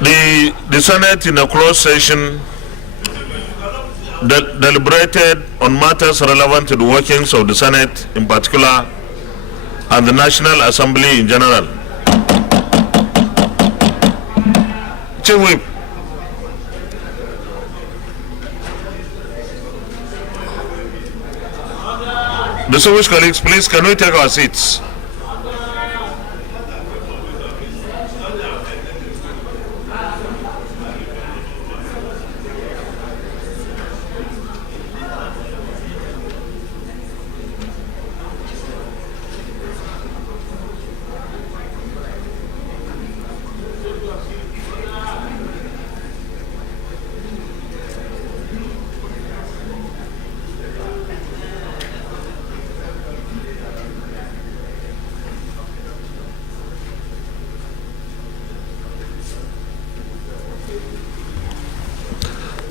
The Senate in a closed session deliberated on matters relevant to the workings of the Senate in particular and the National Assembly in general. Chief Whip. Distinguished colleagues, please can we take our seats?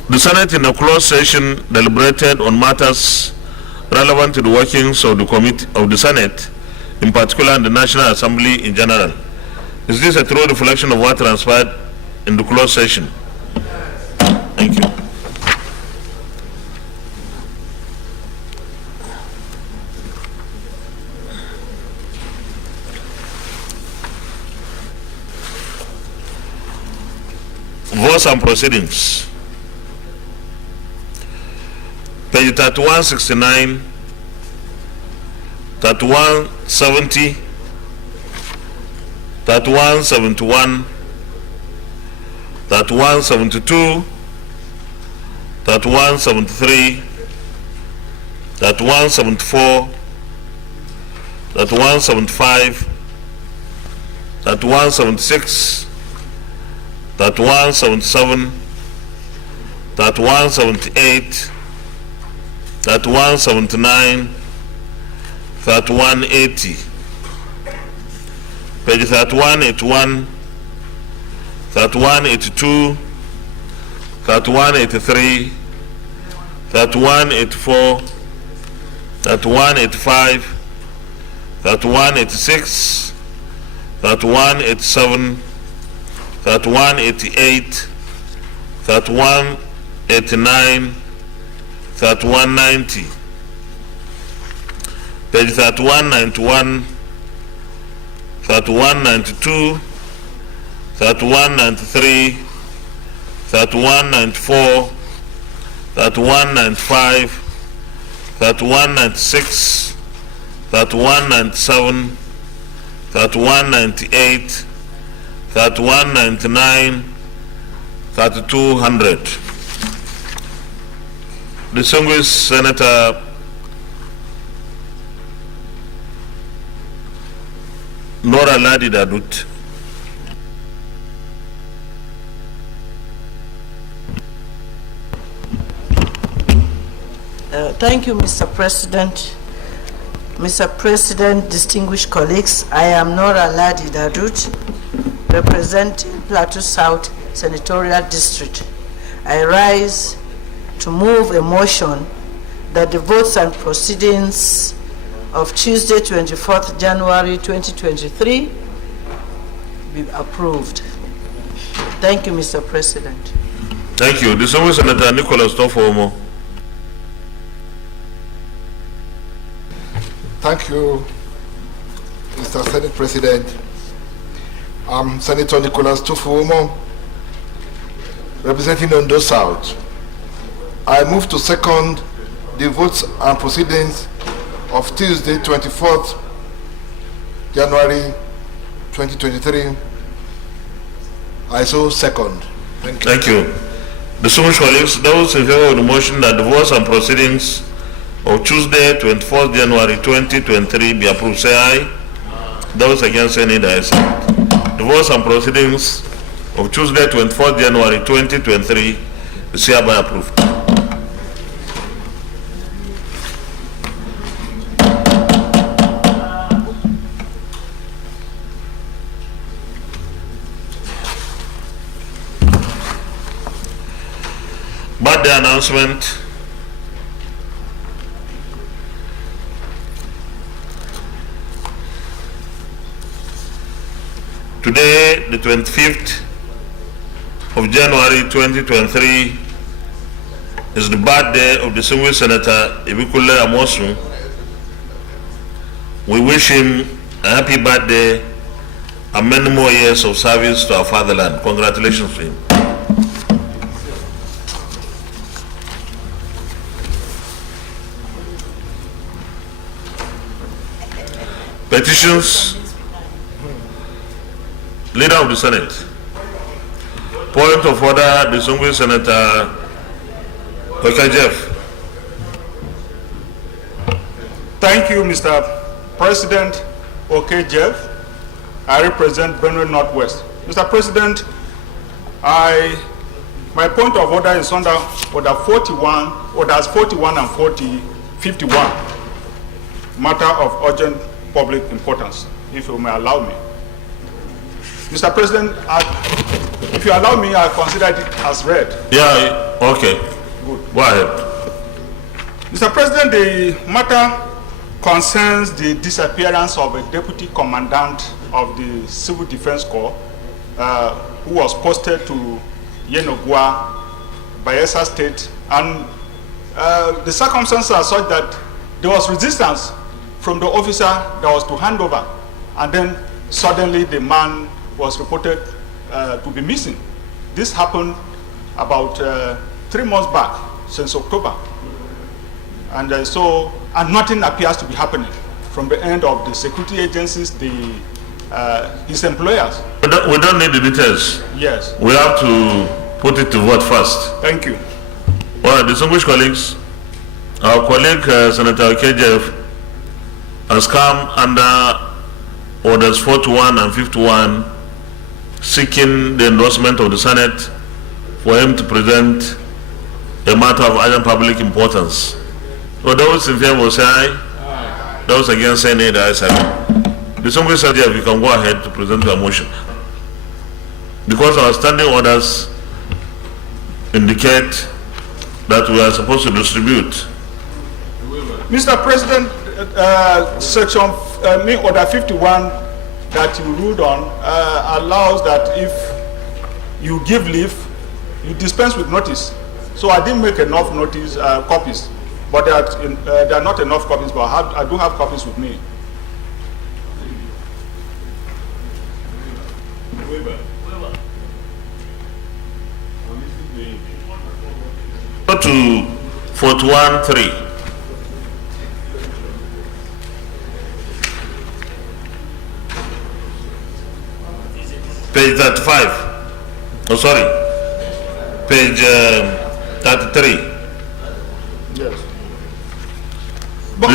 The Senate in a closed session deliberated on matters relevant to the workings of the Senate, in particular and the National Assembly in general. Is this a true reflection of what transpired in the closed session? Thank you. Votes and proceedings. Page 3169, 3170, 3171, 3172, 3173, 3174, 3175, 3176, 3177, 3178, 3179, 3180, page 3181, 3182, 3183, 3184, 3185, 3186, 3187, 3188, 3189, 3190, page 3191, 3192, 3193, 3194, 3195, 3196, 3197, 3198, 3199, 3200. Distinguished Senator Nora Ladi Dadut. Thank you, Mr. President. Mr. President, distinguished colleagues, I am Nora Ladi Dadut, representing Plateau South Senatorial District. I rise to move a motion that the votes and proceedings of Tuesday, 24th January 2023 be approved. Thank you, Mr. President. Thank you. Distinguished Senator Nicholas Tofomo. Thank you, Mr. Senate President. I'm Senator Nicholas Tofomo, representing Ondo South. I move to second the votes and proceedings of Tuesday, 24th January 2023. I so second. Thank you. Thank you. Distinguished colleagues, those in favor of the motion that the votes and proceedings of Tuesday, 24th January 2023 be approved, say aye. Those against, any that is not. The votes and proceedings of Tuesday, 24th January 2023 is hereby approved. Birthday announcement. Today, the 25th of January 2023 is the birthday of distinguished Senator Ibikule Amosun. We wish him a happy birthday and many more years of service to our fatherland. Congratulations to him. Petitions. Leader of the Senate. Point of order, distinguished Senator Jeff. Thank you, Mr. President. Jeff. I represent Benue Northwest. Mr. President, my point of order is under order 41, orders 41 and 51, matter of urgent public importance, if you may allow me. Mr. President, if you allow me, I consider it as read. Yeah, okay. Good. Go ahead. Mr. President, the matter concerns the disappearance of a deputy commandant of the Civil Defense Corps who was posted to Yenogua, Bayelsa State, and the circumstances are such that there was resistance from the officer that was to hand over, and then suddenly the man was reported to be missing. This happened about 3 months back, since October. And and nothing appears to be happening from the end of the security agencies, his employers. We don't need the details. Yes. We have to put it to vote first. Thank you. Well, distinguished colleagues, our colleague Senator Jeff has come under orders 41 and 51, seeking the endorsement of the Senate for him to present a matter of urgent public importance. So those in favor will say aye. Aye. Those against say nay. The ayes have it. Distinguished Senator, you can go ahead to present your motion. Because our standing orders indicate that we are supposed to distribute. Mr. President, section order 51 that you ruled on allows that if you give leave, you dispense with notice. So I didn't make enough notice copies, but there are not enough copies, but I do have copies with me. Go to 41.3. Page 35. Oh, sorry. Page 33. Yes. But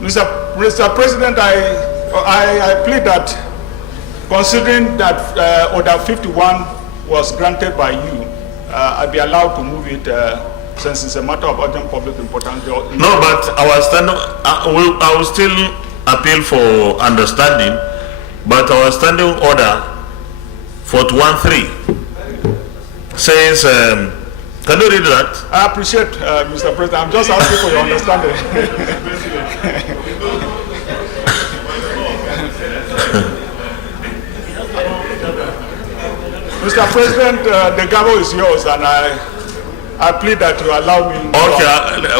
Mr. President, I plead that, considering that order 51 was granted by you, I'd be allowed to move it since it's a matter of urgent public importance. No, but our standing, I will still appeal for understanding, but our standing order 41.3 says, can you read that? I appreciate, Mr. President. I'm just asking for your understanding. Mr. President, the gavel is yours, and I plead that you allow me. Okay,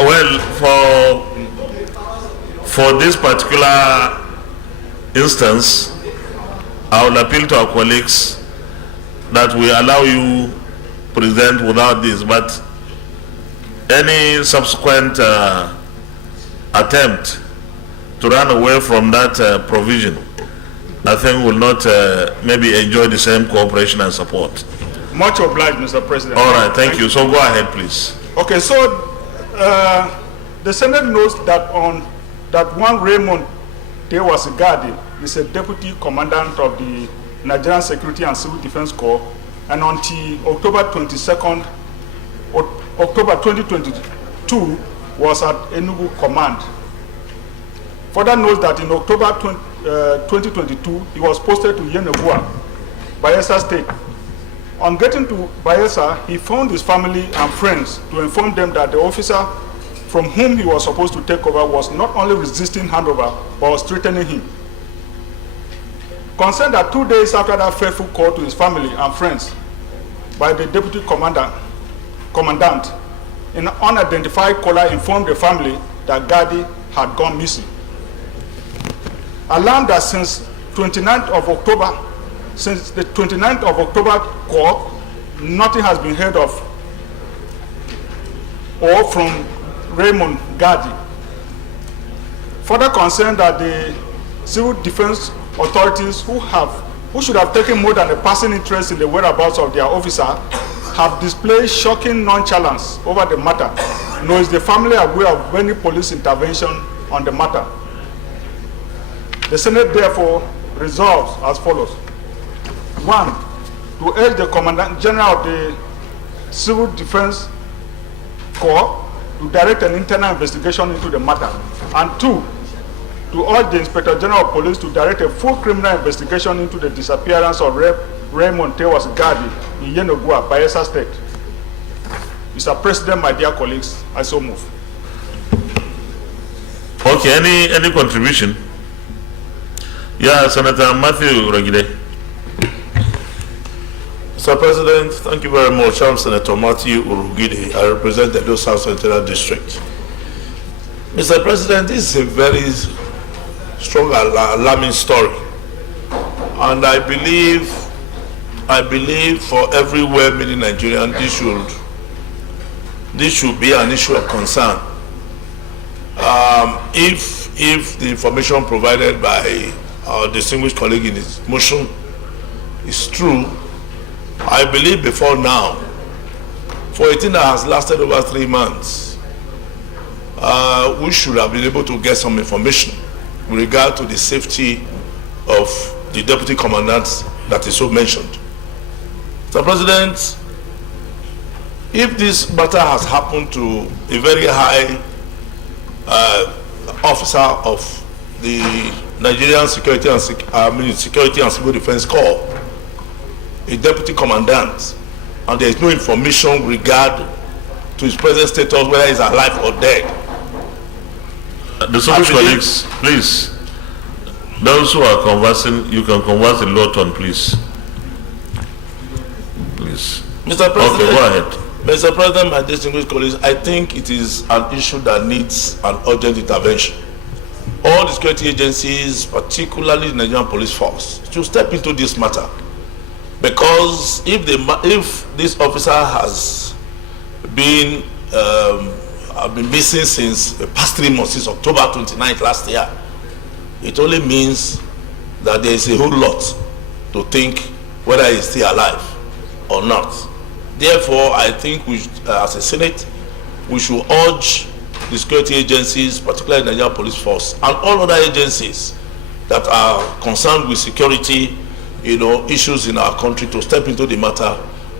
well, for this particular instance, I will appeal to our colleagues that we allow you present without this, but any subsequent attempt to run away from that provision, I think will not maybe enjoy the same cooperation and support. Much obliged, Mr. President. All right, thank you. So go ahead, please. Okay, so the Senate knows that one Raymond Tewasi is a deputy commandant of the Nigerian Security and Civil Defense Corps, and until October 22nd, October 2022, was at Enugu Command. Further notes that in October 2022, he was posted to Yenogua, Bayelsa State. On getting to Bayelsa, he found his family and friends to inform them that the officer from whom he was supposed to take over was not only resisting handover, but was threatening him. concerned that 2 days after that fateful call to his family and friends by the deputy commandant, an unidentified caller informed the family that Gadi had gone missing. Alarmed that since the 29th of October call, nothing has been heard of or from Raymond Gadi. Further concerned that the civil defense authorities who should have taken more than a passing interest in the whereabouts of their officer have displayed shocking nonchalance over the matter, nor is the family aware of any police intervention on the matter. The Senate therefore resolves as follows. 1, to urge the Commandant General of the Civil Defense Corps to direct an internal investigation into the matter. And 2, to urge the Inspector General of Police to direct a full criminal investigation into the disappearance of Raymond Tewas Gadi in Yenogua, Bayelsa State. Mr. President, my dear colleagues, I so move. Okay, any contribution? Yeah, Senator Matthew Rogide. Mr. President, thank you very much. I'm Senator Matthew Urugide. I represent the Edo South Central District. Mr. President, this is a very strong, alarming story. And I believe for every well-meaning Nigerian, this should be an issue of concern. If the information provided by our distinguished colleague in his motion is true, I believe before now, for a thing that has lasted over 3 months, we should have been able to get some information with regard to the safety of the deputy commandant that is so mentioned. Mr. President, if this matter has happened to a very high officer of the Nigerian Security and Civil Defense Corps, a deputy commandant, and there is no information with regard to his present status, whether he's alive or dead. The service colleagues, please, those who are conversing, you can converse in low tone, please. Please. Mr. President, okay, go ahead. Mr. President, my distinguished colleagues, I think it is an issue that needs an urgent intervention. All the security agencies, particularly the Nigerian police force, should step into this matter. Because if this officer has been missing since the past 3 months, since October 29th last year, it only means that there is a whole lot to think whether he is still alive or not. Therefore, I think we, as a Senate, we should urge the security agencies, particularly the Nigerian police force, and all other agencies that are concerned with security, issues in our country, to step into the matter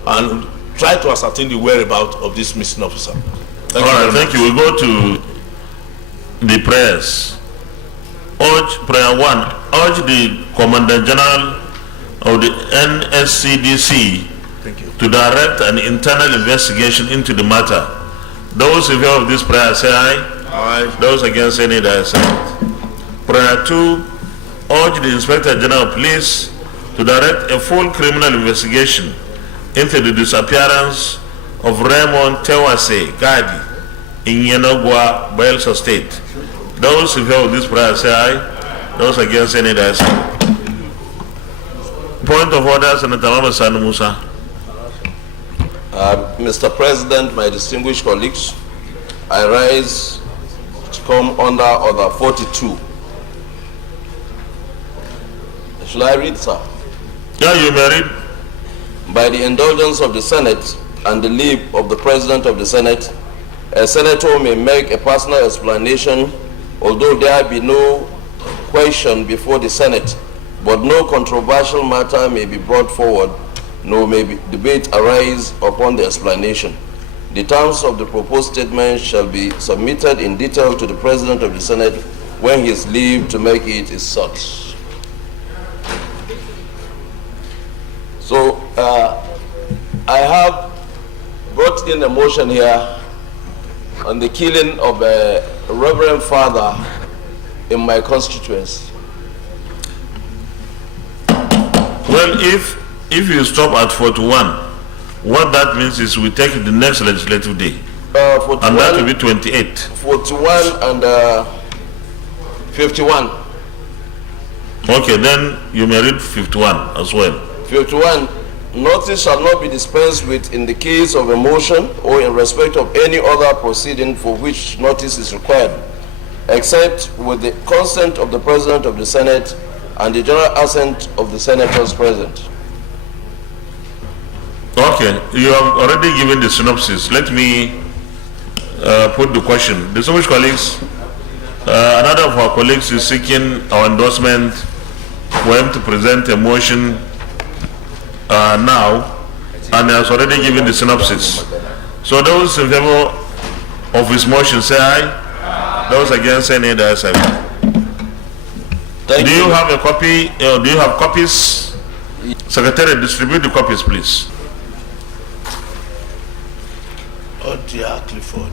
and try to ascertain the whereabouts of this missing officer. Thank you. We'll go to the prayers. Prayer 1. Urge the Commandant General of the NSCDC to direct an internal investigation into the matter. Those in favor of this prayer say aye. Aye. Those against any that say aye. Prayer 2. Urge the Inspector General of Police to direct a full criminal investigation into the disappearance of Raymond Tewase Gadi in Yenogua, Bayelsa State. Those in favor of this prayer say aye. Those against any that say aye. Point of order, Senator Muhammad Sani Musa. Mr. President, my distinguished colleagues, I rise to come under Order 42. Shall I read, sir? Yeah, you may read. By the indulgence of the Senate and the leave of the President of the Senate, a senator may make a personal explanation, although there be no question before the Senate, but no controversial matter may be brought forward, nor may debate arise upon the explanation. The terms of the proposed statement shall be submitted in detail to the President of the Senate when his leave to make it is sought. So I have brought in a motion here on the killing of a Reverend Father in my constituency. Well, if you stop at 41, what that means is we take the next legislative day. 41, and that will be 28. 41 and 51. Okay, then you may read 51 as well. 51. Notice shall not be dispensed with in the case of a motion or in respect of any other proceeding for which notice is required, except with the consent of the President of the Senate and the general assent of the senators present. Okay, you have already given the synopsis. Let me put the question. Distinguished colleagues, another of our colleagues is seeking our endorsement for him to present a motion now, and has already given the synopsis. So those in favor of his motion say aye. Those against say nay. Do you have a copy? Do you have copies? Secretary, distribute the copies, please. Oh dear, Clifford.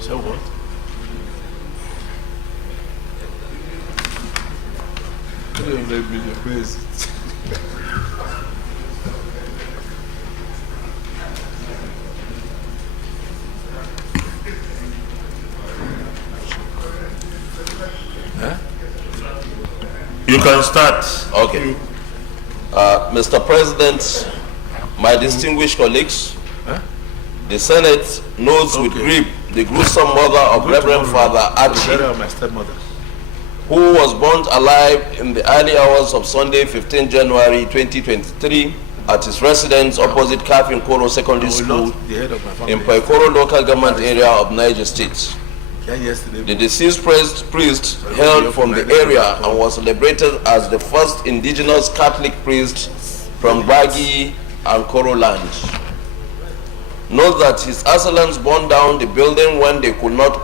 So what? You can start. Okay. Mr. President, my distinguished colleagues, the Senate notes with grief the gruesome murder of Reverend Father Archie, My stepmother. who was burnt alive in the early hours of Sunday, 15 January 2023, at his residence opposite Kafin Koro Secondary School in Paikoro local government area of Niger State. The deceased priest hailed from the area and was celebrated as the first indigenous Catholic priest from Bagi and Koro land. Note that his assailants burned down the building when they could not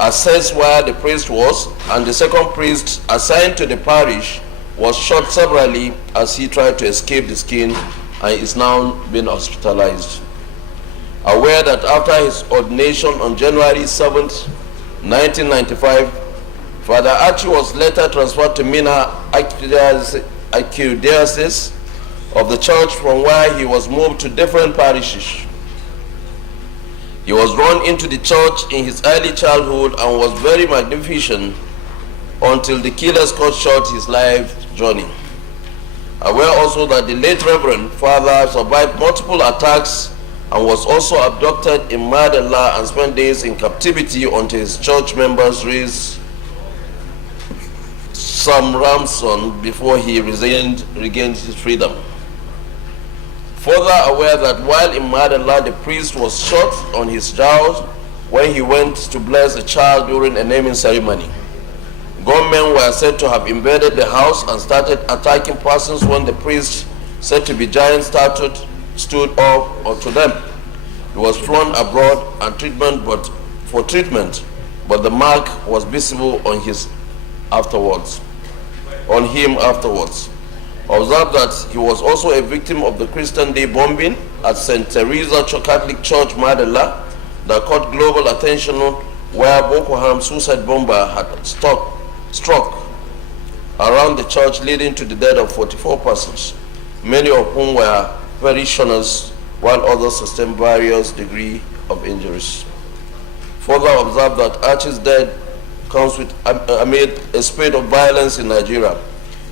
assess where the priest was, and the second priest assigned to the parish was shot severally as he tried to escape the skin and is now being hospitalized. Aware that after his ordination on January 7th, 1995, Father Archie was later transferred to Mina Archdiocese of the church, from where he was moved to different parishes. He was drawn into the church in his early childhood and was very magnificent until the killers cut short his life journey. Aware also that the late Reverend Father survived multiple attacks and was also abducted in Madela and spent days in captivity until his church members raised some ransom before he regained his freedom. Further aware that while in Madela, the priest was shot on his jaws when he went to bless a child during a naming ceremony. Gunmen were said to have invaded the house and started attacking persons when the priest, said to be giant stature, stood up onto them. He was flown abroad and for treatment, but the mark was visible on him afterwards. Observe that he was also a victim of the Christian Day bombing at St. Teresa Catholic Church, Madela, that caught global attention, where Boko Haram suicide bomber had struck around the church, leading to the death of 44 persons, many of whom were parishioners, while others sustained various degrees of injuries. Further observe that Archie's death comes amid a spate of violence in Nigeria,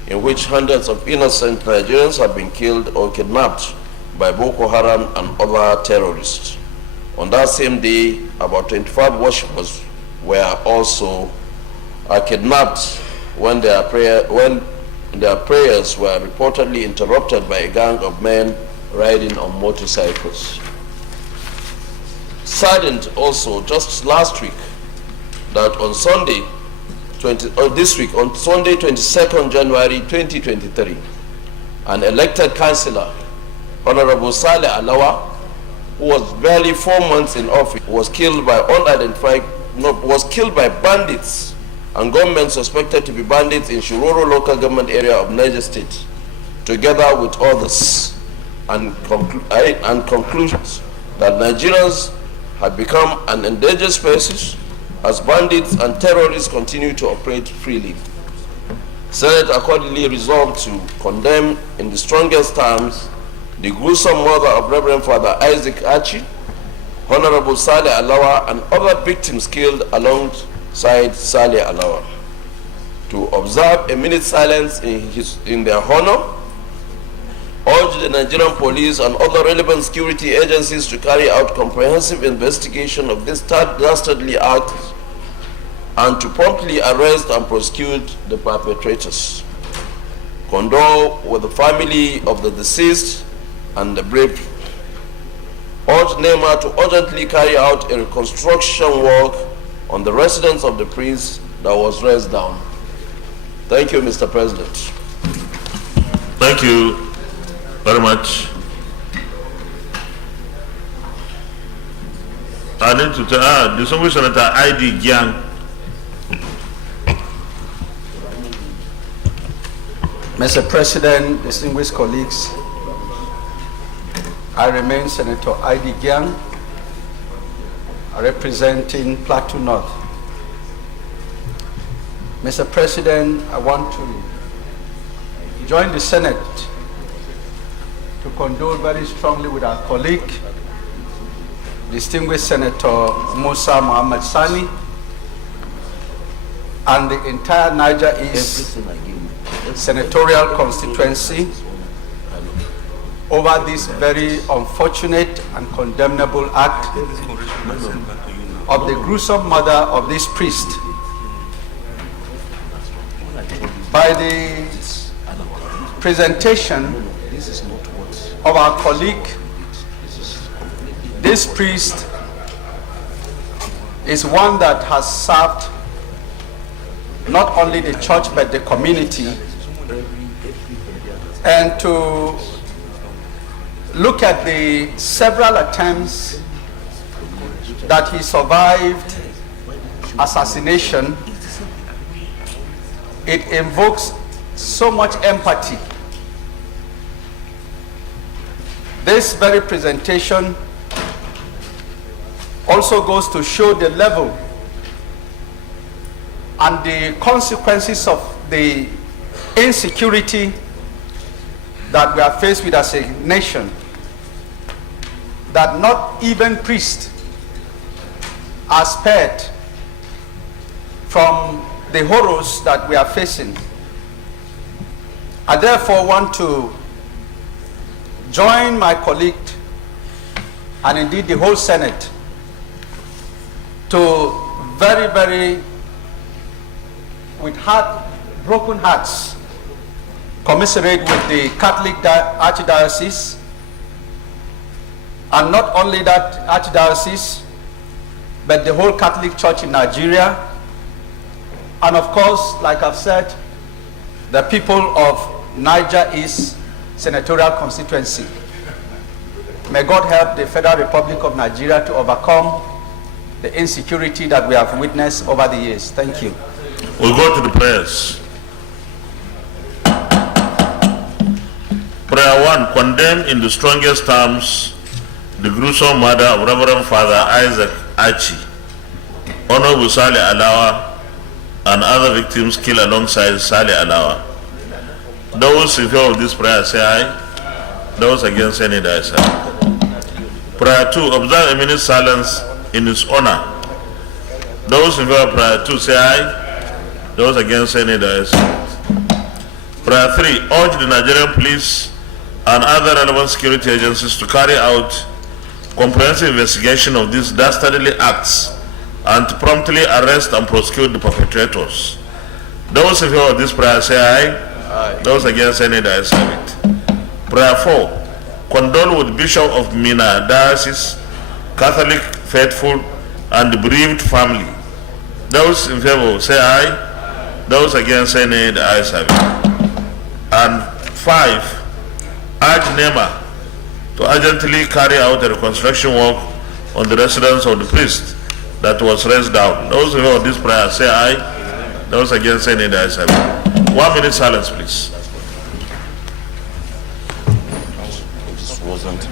in which hundreds of innocent Nigerians have been killed or kidnapped by Boko Haram and other terrorists. On that same day, about 25 worshippers were also kidnapped when their prayers were reportedly interrupted by a gang of men riding on motorcycles. Saddened also just last week that on Sunday, on Sunday 22nd January 2023, an elected councillor, Honorable Saleh Alawa, who was barely 4 months in office, was killed by bandits and gunmen suspected to be bandits in Shiroro local government area of Niger State, together with others, and conclusions that Nigerians have become an endangered species as bandits and terrorists continue to operate freely. Senate accordingly resolved to condemn in the strongest terms the gruesome murder of Reverend Father Isaac Archie, Honorable Saleh Alawa, and other victims killed alongside Saleh Alawa. To observe a minute's silence in their honor, urge the Nigerian police and other relevant security agencies to carry out comprehensive investigation of this dastardly act and to promptly arrest and prosecute the perpetrators. Condole with the family of the deceased and the brave. Urge NEMA to urgently carry out a reconstruction work on the residence of the prince that was razed down. Thank you, Mr. President. Thank you very much. I need to tell distinguished Senator ID Gyang. Mr. President, distinguished colleagues, I remain Senator ID Gyang, representing Plateau North. Mr. President, I want to join the Senate to condole very strongly with our colleague, distinguished Senator Musa Muhammad Sani, and the entire Niger East senatorial constituency over this very unfortunate and condemnable act of the gruesome murder of this priest. By the presentation of our colleague, this priest is one that has served not only the church but the community. And to look at the several attempts that he survived assassination, it invokes so much empathy. This very presentation also goes to show the level and the consequences of the insecurity that we are faced with as a nation, that not even priests are spared from the horrors that we are facing. I therefore want to join my colleague and indeed the whole Senate to very, with broken hearts, commiserate with the Catholic Archdiocese, and not only that Archdiocese, but the whole Catholic Church in Nigeria, and of course, like I've said, the people of Niger East senatorial constituency. May God help the Federal Republic of Nigeria to overcome the insecurity that we have witnessed over the years. Thank you. We'll go to the prayers. Prayer 1, condemn in the strongest terms the gruesome murder of Reverend Father Isaac Archie, Honorable Saleh Alawa, and other victims killed alongside Saleh Alawa. Those in favor of this prayer say aye. Those against any say aye. Prayer 2, observe a minute's silence in his honor. Those in favor of prayer 2 say aye. Those against any say aye. Prayer 3, urge the Nigerian police and other relevant security agencies to carry out comprehensive investigation of these dastardly acts and to promptly arrest and prosecute the perpetrators. Those in favor of this prayer say aye. Aye. Those against any say it. Prayer 4, condole with Bishop of Mina Diocese, Catholic faithful, and the bereaved family. Those in favor say aye. Those against any ayes have it. And 5, urge NEMA to urgently carry out a reconstruction work on the residence of the priest that was razed down. Those who heard this prayer say aye. Those against any ayes have it. 1 minute silence, please. This wasn't.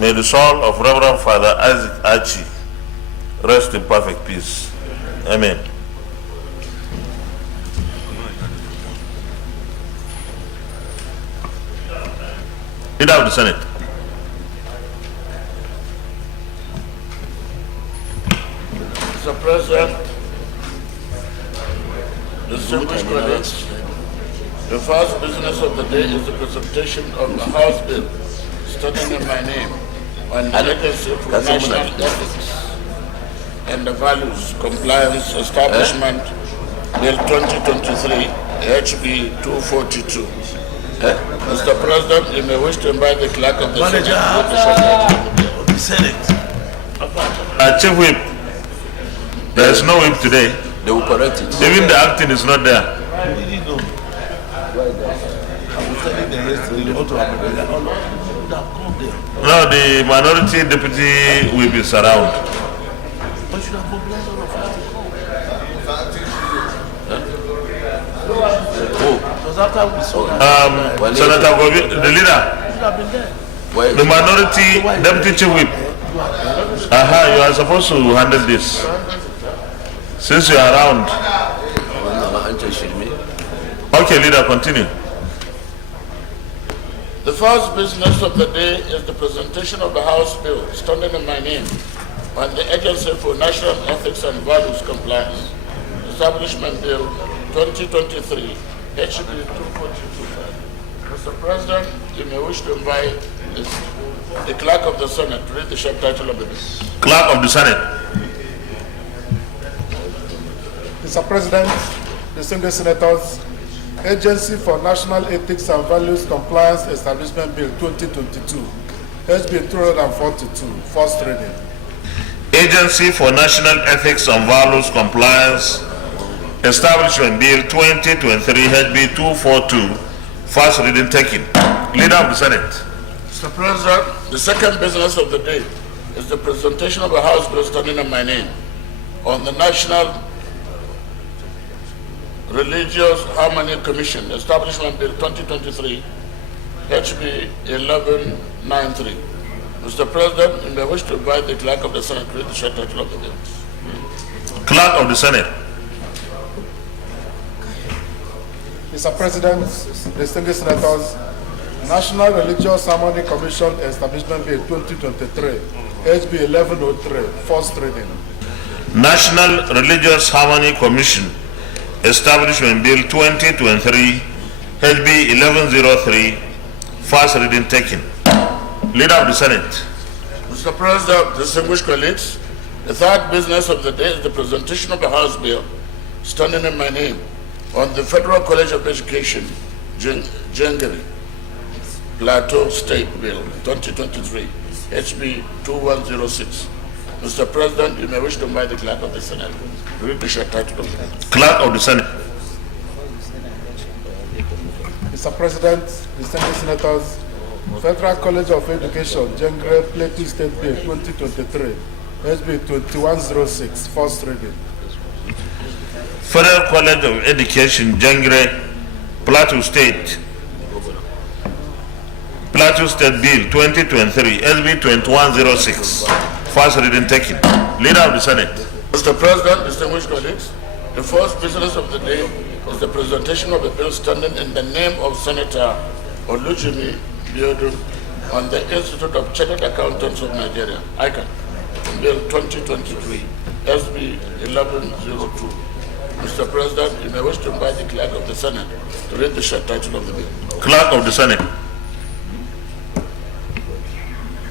May the soul of Reverend Father Isaac Archie rest in perfect peace. Amen. Leader of the Senate. Mr. President, distinguished colleagues, the first business of the day is the presentation of the House Bill standing in my name on the legacy for national ethics and the values compliance establishment Bill 2023 HB 242. Mr. President, you may wish to invite the clerk of the Senate. Chief Whip, there is no whip today. They will correct it. Even the acting is not there. No, the minority deputy will be surrounded. Senator Gobi, the leader, the minority deputy chief whip. You are supposed to handle this. Since you are around. Okay, leader, continue. The first business of the day is the presentation of the House Bill standing in my name on the Agency for National Ethics and Values Compliance, Establishment Bill 2023, HB 242. Mr. President, you may wish to invite the Clerk of the Senate to read the short title of the bill. Clerk of the Senate. Mr. President, distinguished senators, Agency for National Ethics and Values Compliance Establishment Bill 2022, HB 242, first reading. Agency for National Ethics and Values Compliance Establishment Bill 2023 HB 242, first reading taken. Leader of the Senate. Mr. President, the second business of the day is the presentation of a House Bill standing in my name on the National Religious Harmony Commission, Establishment Bill 2023, HB 1193. Mr. President, you may wish to invite the Clerk of the Senate to read the short title of the bill. Clerk of the Senate. Mr. President, distinguished senators, National Religious Harmony Commission Establishment Bill 2023, HB 1103, first reading. National Religious Harmony Commission Establishment Bill 2023 HB 1103, first reading taken. Leader of the Senate. Mr. President, distinguished colleagues, the third business of the day is the presentation of the House Bill standing in my name on the Federal College of Education, Jengari, Plateau State Bill 2023, HB 2106. Mr. President, you may wish to invite the Clerk of the Senate to read the short title of the bill. Clerk of the Senate. Mr. President, distinguished senators, Federal College of Education, Jengre, Plateau State Bill 2023, HB 2106, first reading. Federal College of Education, Jengre, Plateau State Bill 2023, HB 2106, first reading taken. Leader of the Senate. Mr. President, distinguished colleagues, the first business of the day is the presentation of a bill standing in the name of Senator Olujimi Biodun on the Institute of Chartered Accountants of Nigeria, ICAN, Bill 2023, SB 1102. Mr. President, you may wish to invite the Clerk of the Senate to read the short title of the bill. Clerk of the Senate.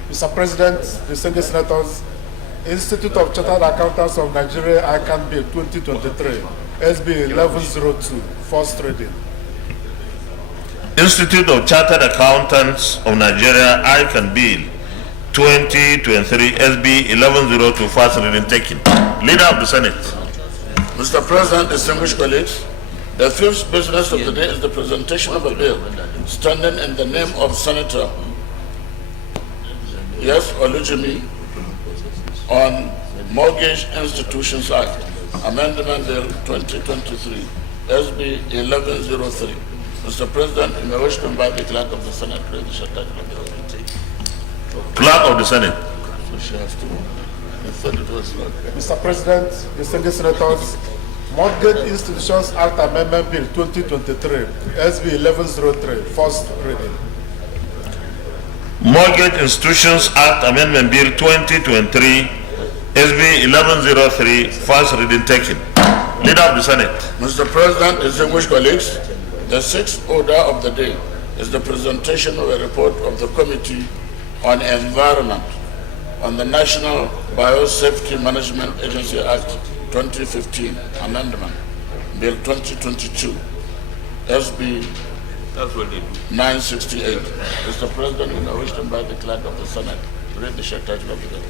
Mr. President, distinguished senators, Institute of Chartered Accountants of Nigeria, ICAN Bill 2023, SB 1102, first reading. Institute of Chartered Accountants of Nigeria, ICAN Bill 2023, SB 1102, first reading taken. Leader of the Senate. Mr. President, distinguished colleagues, the fifth business of the day is the presentation of a bill standing in the name of Senator Olujimi on Mortgage Institutions Act, Amendment Bill 2023, SB 1103. Mr. President, you may wish to invite the Clerk of the Senate to read the short title of the bill. Clerk of the Senate. Mr. President, distinguished senators, Mortgage Institutions Act Amendment Bill 2023, SB 1103, first reading. Mortgage Institutions Act Amendment Bill 2023, SB 1103, first reading taken. Leader of the Senate. Mr. President, distinguished colleagues, the sixth order of the day is the presentation of a report of the Committee on Environment on the National Biosafety Management Agency Act 2015 Amendment, Bill 2022, SB 968. Mr. President, I wish to invite the Clerk of the Senate to read the short title of the bill.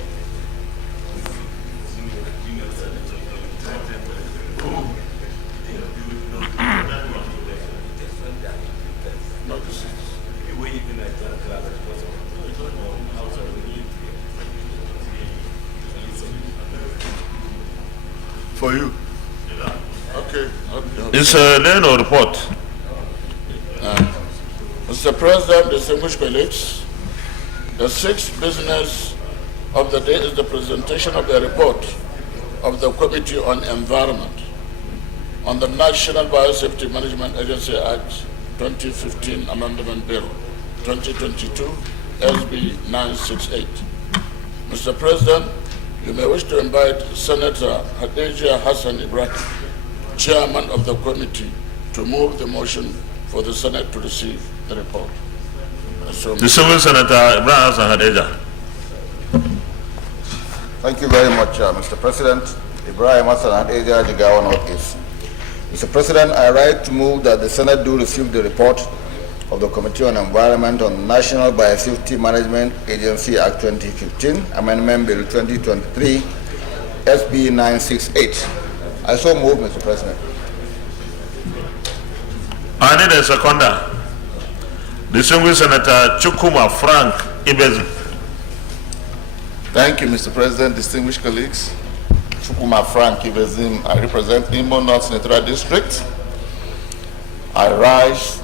For you. Okay. It's a no report. Mr. President, distinguished colleagues, the sixth business of the day is the presentation of a report of the Committee on Environment on the National Biosafety Management Agency Act 2015 Amendment Bill 2022, SB 968. Mr. President, you may wish to invite Senator Hadejia Hassan Ibrahim, Chairman of the committee, to move the motion for the Senate to receive the report. The Civil Senator Ibrahim Hassan Hadejia. Thank you very much, Mr. President. Ibrahim Hassan Hadejia, Jigawa Northeast. Mr. President, I write to move that the Senate do receive the report of the Committee on Environment on National Biosafety Management Agency Act 2015, Amendment Bill 2023, SB 968. I so move, Mr. President. I need a seconder. Distinguished Senator Chukuma Frank Ibezim. Thank you, Mr. President, distinguished colleagues. Chukuma Frank Ibezim, I represent Imo North Senatorial District. I rise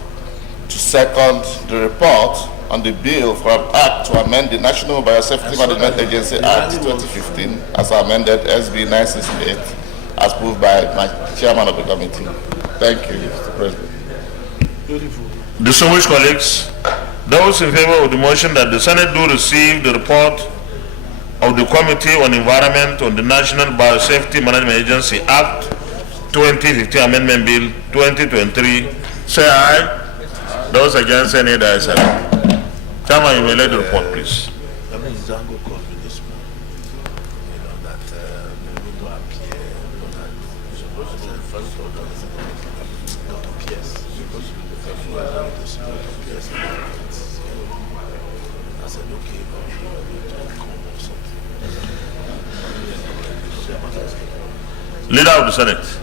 to second the report on the bill for an act to amend the National Biosafety Management Agency Act 2015 as amended SB 968 as moved by my chairman of the committee. Thank you, Mr. President. Distinguished colleagues, those in favor of the motion that the Senate do receive the report of the Committee on Environment on the National Biosafety Management Agency Act 2015 Amendment Bill 2023, say aye. Those against, any the ayes have it. Chairman, you may let the report, please. Leader of the Senate.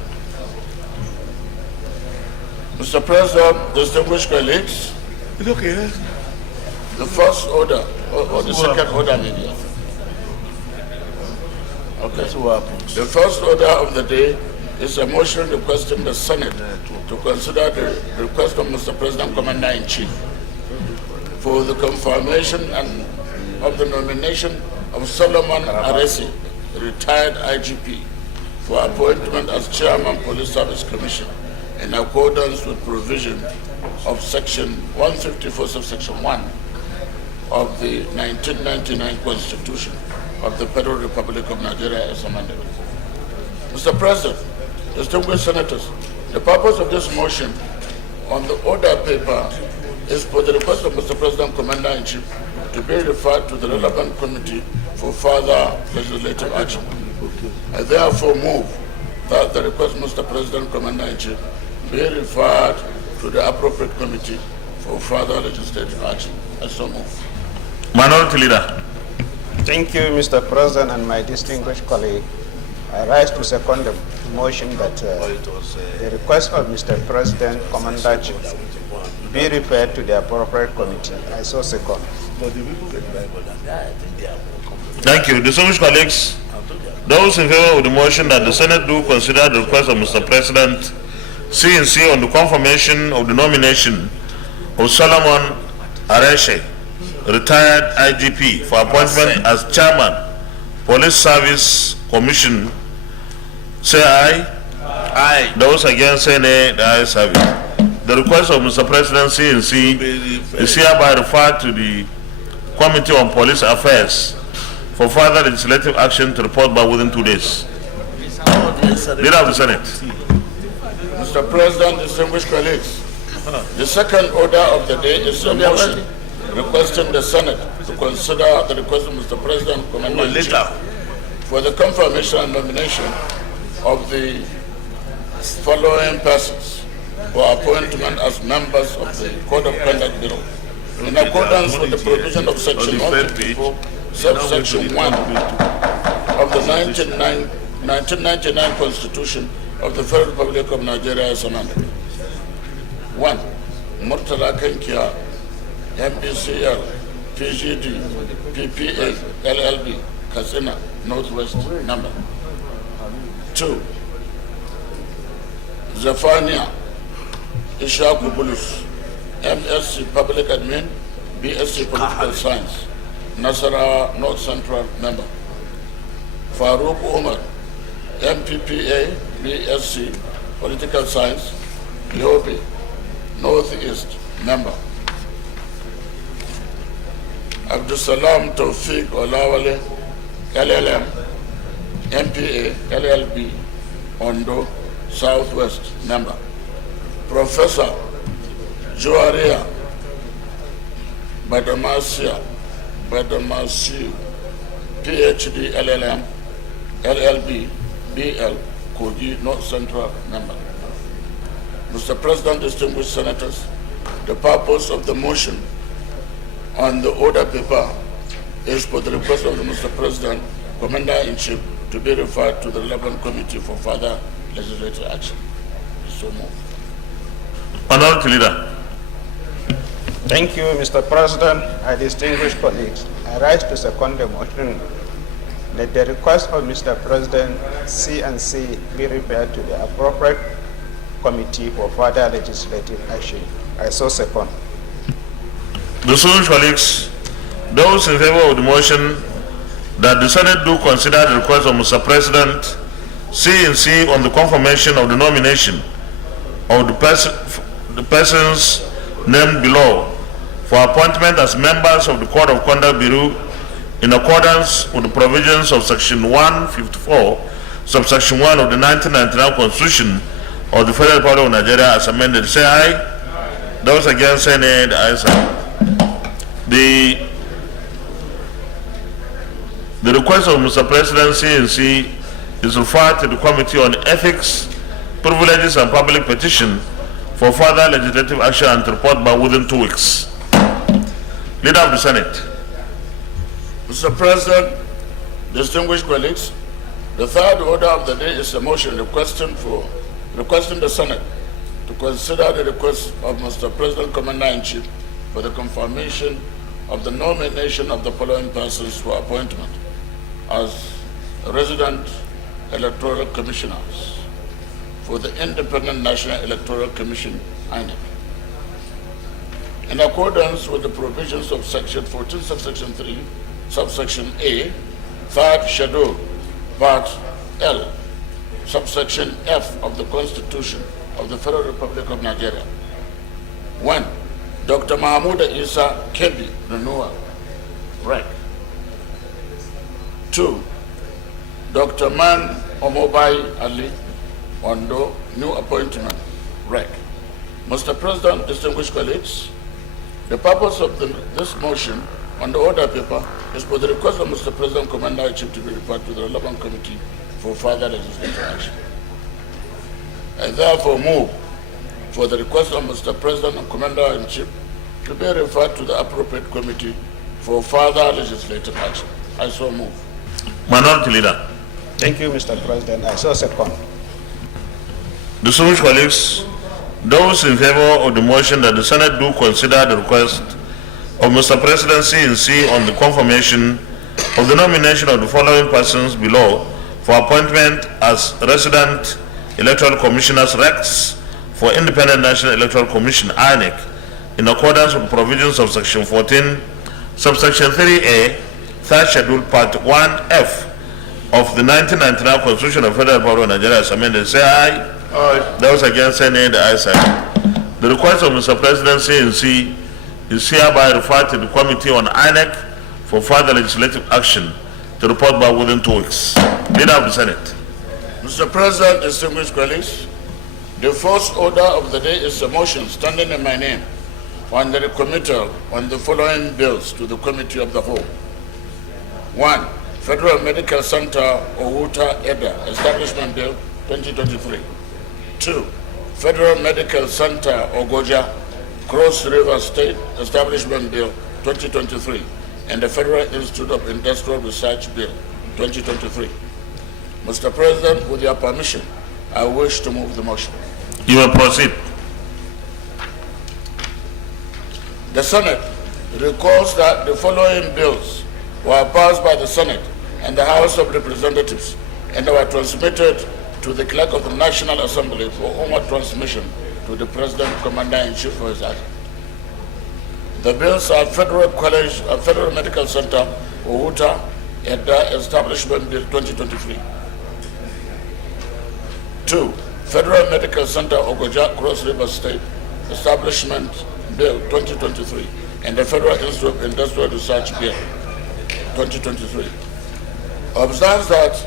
Mr. President, distinguished colleagues, the first order, or the second order, maybe. Okay. The first order of the day is a motion requesting the Senate to consider the request of Mr. President, Commander-in-Chief, for the confirmation and of the nomination of Solomon Aresi, retired IGP, for appointment as Chairman Police Service Commission in accordance with provision of Section 154, subsection 1 of the 1999 Constitution of the Federal Republic of Nigeria as amended. Mr. President, distinguished senators, the purpose of this motion on the order paper is for the request of Mr. President, Commander-in-Chief, to be referred to the relevant committee for further legislative action. I therefore move that the request, Mr. President, Commander-in-Chief, be referred to the appropriate committee for further legislative action. I so move. Minority Leader. Thank you, Mr. President, and my distinguished colleague. I rise to second the motion that the request of Mr. President, Commander-Chief, be referred to the appropriate committee. I so second. Thank you. Distinguished colleagues, those in favor of the motion that the Senate do consider the request of Mr. President C&C on the confirmation of the nomination of Solomon Aresi retired IGP for appointment as chairman, Police Service Commission, say aye. Aye. Those against say nay, the ayes have it. The request of Mr. President CNC is hereby referred to the Committee on Police Affairs for further legislative action to report by within 2 days. Leader of the Senate. Mr. President, distinguished colleagues, the second order of the day is a motion requesting the Senate to consider the request of Mr. President Commander-in-Chief for the confirmation and nomination of the following persons for appointment as members of the Code of Conduct Bureau in accordance with the provision of Section 154, subsection 1 of the 1999 Constitution of the Federal Republic of Nigeria as amended. 1. Murtala Kankia, MBCL, PGD, PPA, LLB, Katsina, Northwest, number. 2. Zephania Ishaku Bulus, MSc Public Admin, BSc Political Science, Nasarawa North Central, member. Farouk Umar, MPPA, BSc Political Science, Yobe, Northeast, member. Abdusalam Tawfiq Olawale, LLM, MPA, LLB, Ondo, Southwest, member. Professor Joaria Badamasiu, PhD, LLM, LLB, BL, Kogi, North Central, member. Mr. President, distinguished senators, the purpose of the motion on the order paper is for the request of the Mr. President, Commander-in-Chief, to be referred to the relevant committee for further legislative action. So moved. Honorable Leader. Thank you, Mr. President. I distinguished colleagues, I rise to second the motion that the request of Mr. President CNC be referred to the appropriate committee for further legislative action. I so second. Distinguished colleagues, those in favor of the motion that the Senate do consider the request of Mr. President CNC on the confirmation of the nomination of the persons named below for appointment as members of the Code of Conduct Bureau in accordance with the provisions of Section 154, subsection 1 of the 1999 Constitution of the Federal Republic of Nigeria as amended, say aye. Those against say nay, the ayes have it. The request of Mr. President CNC is referred to the Committee on Ethics, Privileges and Public Petition for further legislative action and to report by within 2 weeks. Leader of the Senate. Mr. President, distinguished colleagues, the third order of the day is a motion requesting the Senate to consider the request of Mr. President Commander-in-Chief for the confirmation of the nomination of the following persons for appointment as resident electoral commissioners for the Independent National Electoral Commission, INEC. In accordance with the provisions of Section 14, subsection 3, subsection A, third schedule, part L, subsection F of the Constitution of the Federal Republic of Nigeria. 1. Dr. Mahmoud Isa Kebi, Renua, Rec. 2. Dr. Man Omobai Ali, Ondo, new appointment, Rec. Mr. President, distinguished colleagues, the purpose of this motion on the order paper is for the request of Mr. President Commander-in-Chief to be referred to the relevant committee for further legislative action. I therefore move for the request of Mr. President and Commander-in-Chief to be referred to the appropriate committee for further legislative action. I so move. Minority Leader. Thank you, Mr. President. I so second. Distinguished colleagues, those in favor of the motion that the Senate do consider the request of Mr. President CNC on the confirmation of the nomination of the following persons below for appointment as resident electoral commissioners RECs for Independent National Electoral Commission, INEC, in accordance with provisions of Section 14, subsection 3A, third schedule, part 1F of the 1999 Constitution of Federal Republic of Nigeria as amended, say aye. Aye. Those against, say nay. The ayes have it. The request of Mr. President CNC is hereby referred to the Committee on INEC for further legislative action to report back within 2 weeks. Leader of the Senate. Mr. President, distinguished colleagues, the first order of the day is a motion standing in my name on the recommittal on the following bills to the Committee of the Whole. 1. Federal Medical Center Owuta Eda Establishment Bill 2023. 2. Federal Medical Center Ogoja Cross River State Establishment Bill 2023 and the Federal Institute of Industrial Research Bill 2023. Mr. President, with your permission, I wish to move the motion. You may proceed. The Senate recalls that the following bills were passed by the Senate and the House of Representatives and were transmitted to the Clerk of the National Assembly for onward transmission to the President, Commander-in-Chief for his act. The bills are Federal Medical Center Owuta Eda Establishment Bill 2023. 2. Federal Medical Center Ogoja Cross River State Establishment Bill 2023 and the Federal Institute of Industrial Research Bill 2023. Observes that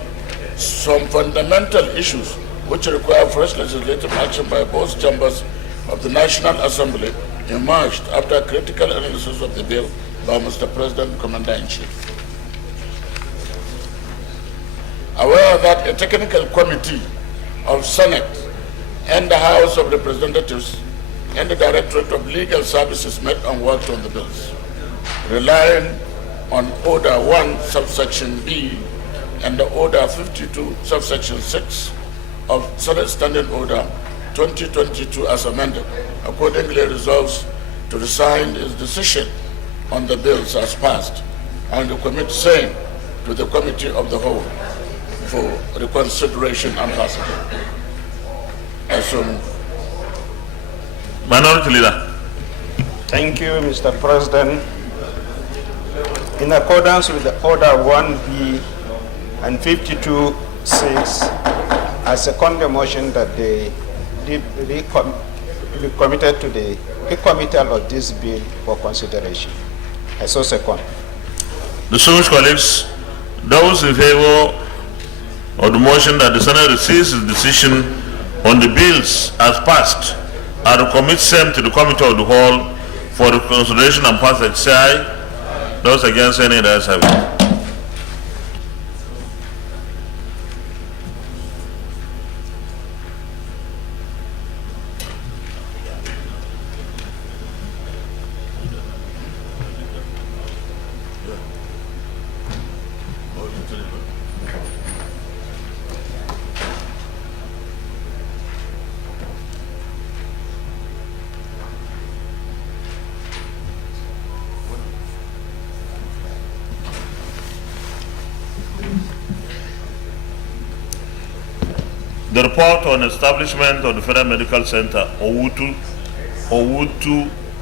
some fundamental issues which require fresh legislative action by both chambers of the National Assembly emerged after critical analysis of the bill by Mr. President, Commander-in-Chief. Aware that a technical committee of Senate and the House of Representatives and the Directorate of Legal Services met and worked on the bills, relying on Order 1, subsection B, and the Order 52, subsection 6 of Senate Standing Order 2022 as amended, accordingly resolves to resign its decision on the bills as passed and to commit same to the Committee of the Whole for reconsideration and passage. Minority Leader. Thank you, Mr. President. In accordance with the Order 1B and 52.6, I second the motion that they be committed to the committal of this bill for consideration. I so second. Distinguished colleagues, those in favor of the motion that the Senate receives its decision on the bills as passed and to commit same to the Committee of the Whole for reconsideration and passage, say aye. Those against, any the ayes have it. The report on establishment of the Federal Medical Center Owutu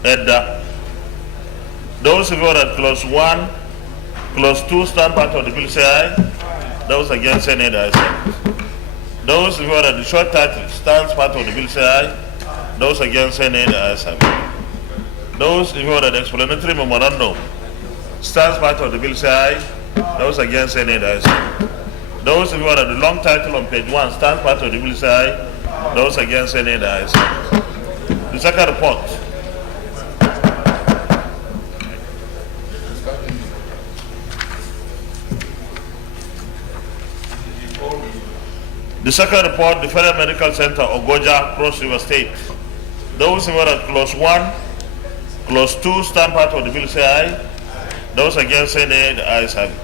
Eda. Those in favor at clause 1, clause 2 stand part of the bill, say aye. Those against, say nay. The ayes have it. Those in favor at the short title stands part of the bill, say aye. Those against, say nay. The ayes have it. Those in favor at the explanatory memorandum stands part of the bill, say aye. Those against, say nay. The ayes have it. Those in favor of the long title on page 1 stand part of the bill, say aye. Those against, say nay. The ayes have it. The second report. The second report, the Federal Medical Center Ogoja Cross River State. Those in favor of clause 1, clause 2 stand part of the bill, say aye. Those against, say nay. The ayes have it.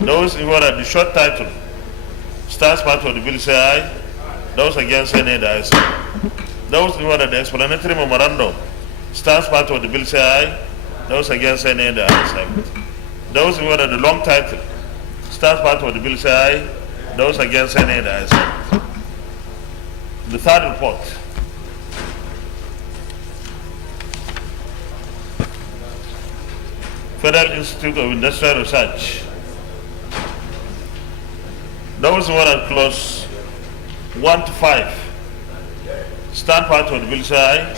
Those in favor of the short title stands part of the bill, say aye. Those against, say nay. The ayes have it. Those in favor of the explanatory memorandum stands part of the bill, say aye. Those against, say nay. The ayes have it. Those in favor of the long title stands part of the bill, say aye. Those against, say nay. The ayes have it. The third report. Federal Institute of Industrial Research. Those who are at clause 1 to 5 stand part of the bill say aye.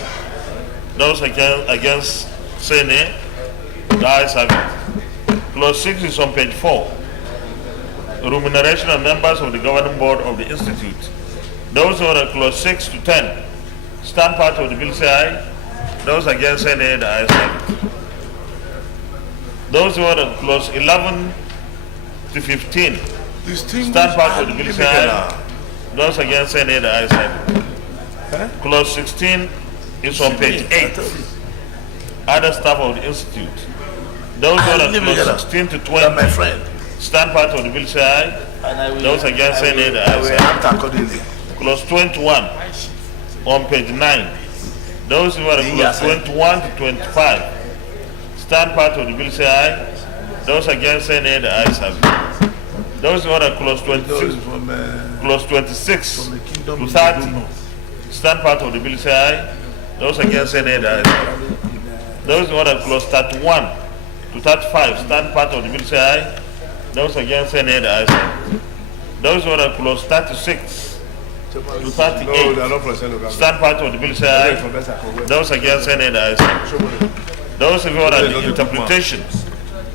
Those against say nay. The ayes have it. Clause 6 is on page 4. Remuneration of members of the governing board of the institute. Those who are at clause 6 to 10 stand part of the bill say aye. Those against say nay. The ayes have it. Those who are at clause 11 to 15 stand part of the bill say aye. Those against say nay. The ayes have it. Clause 16 is on page 8. Other staff of the institute. Those who are at clause 16 to 20 my friend. stand part of the bill say aye. Those against say nay. The ayes have it. Clause 21 on page 9. Those who are at clause 21 to 25 stand part of the bill say aye. Those against say nay. The ayes have it. Those who are at clause 26 to 30 stand part of the bill say aye. Those against say nay. The ayes have it. Those who are at clause 31 to 35 stand part of the bill say aye. Those against say nay. The ayes have it. Those who are at clause 36 to 38 stand part of the bill say aye. Those against say nay. The ayes have it. Those who are at the interpretation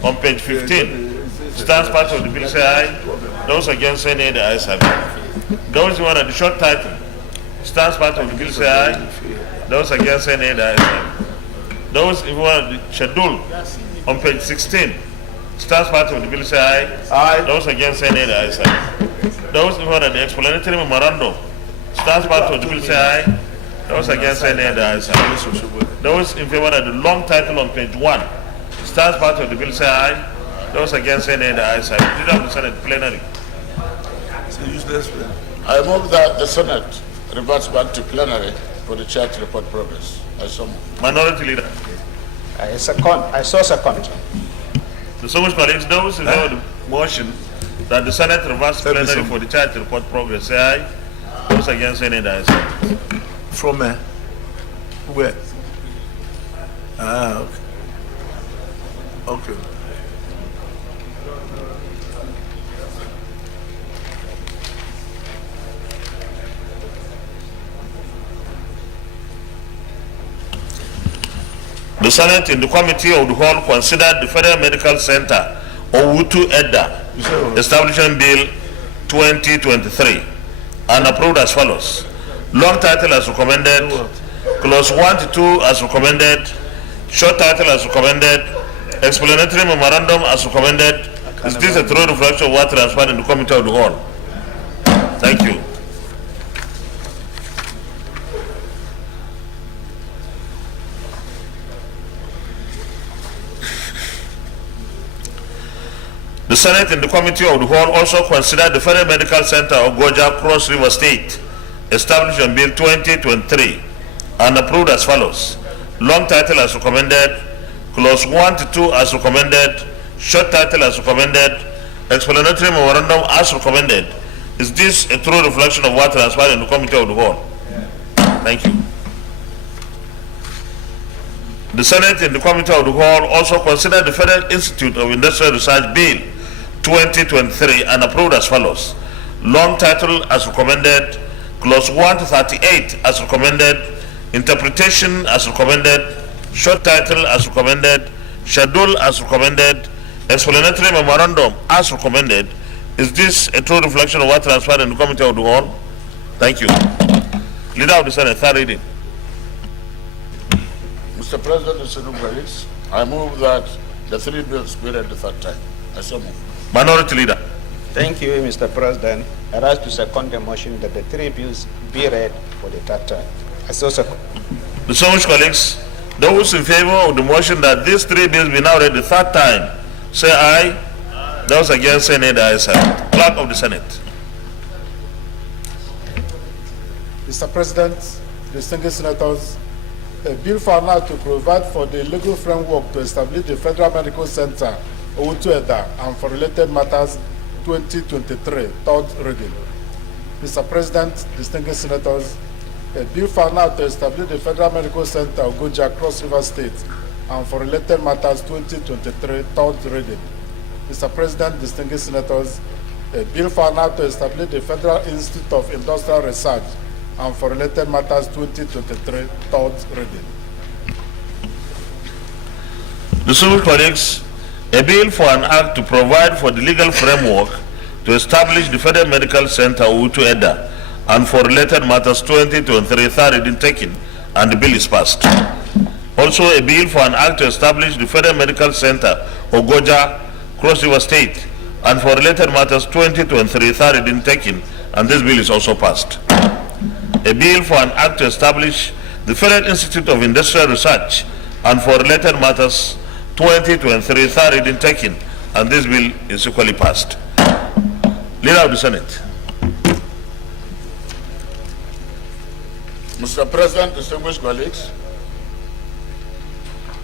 on page 15 stands part of the bill say aye. Those against say nay. The ayes have it. Those who are at the short title stands part of the bill say aye. Those against say nay. The ayes have it. Those who are at the schedule on page 16 stands part of the bill say aye. Those against say nay. The ayes have it. Those who are at the explanatory memorandum stands part of the bill say aye. Those against say nay. The ayes have it. Those in favor of the long title on page 1 stands part of the bill say aye. Those against say nay. The ayes have it. Leader of the Senate, plenary. It's a useless plan. I move that the Senate reverts back to plenary for the chair to report progress. I so move. Minority leader. I so second. Distinguished colleagues, those in favor of the motion that the Senate reverse plenary for the chair to report progress say aye. Those against say nay. The ayes have it. From where? Okay. Okay. The Senate in the Committee of the Whole considered the Federal Medical Center Owutu Edda Establishment Bill 2023 and approved as follows. Long title as recommended, clause 1 to 2 as recommended, short title as recommended, explanatory memorandum as recommended. Is this a true reflection of what transpired in the Committee of the Whole? Thank you. The Senate in the Committee of the Whole also considered the Federal Medical Center of Goja, Cross River State, established in Bill 2023 and approved as follows. Long title as recommended, clause 1 to 2 as recommended, short title as recommended, explanatory memorandum as recommended. Is this a true reflection of what transpired in the Committee of the Whole? Thank you. The Senate in the Committee of the Whole also considered the Federal Institute of Industrial Research Bill 2023 and approved as follows. Long title as recommended, clause 1 to 38 as recommended, interpretation as recommended, short title as recommended, schedule as recommended, explanatory memorandum as recommended. Is this a true reflection of what transpired in the Committee of the Whole? Thank you. Leader of the Senate, third reading. Mr. President, distinguished colleagues, I move that the three bills be read the third time. I so move. Minority Leader. Thank you, Mr. President. I rise to second the motion that the three bills be read for the third time. I so second. Distinguished colleagues, those in favor of the motion that these three bills be now read the third time, say aye. Those against say nay. The ayes have it. Clerk of the Senate. Mr. President, distinguished senators, a bill for now to provide for the legal framework to establish the Federal Medical Center Owutu Edda and for related matters 2023, third reading. Mr. President, distinguished senators, a bill for now to establish the Federal Medical Center of Goja, Cross River State, and for related matters 2023, third reading. Mr. President, distinguished senators, a bill for an act to establish the Federal Institute of Industrial Research and for related matters 2023, third reading. Distinguished colleagues, a bill for an act to provide for the legal framework to establish the Federal Medical Center Utu Eda and for related matters 2023, third reading taken, and the bill is passed. Also, a bill for an act to establish the Federal Medical Center Ogoja, Cross River State, and for related matters 2023, third reading taken, and this bill is also passed. A bill for an act to establish the Federal Institute of Industrial Research and for related matters 2023, third reading taken, and this bill is equally passed. Leader of the Senate. Mr. President, distinguished colleagues,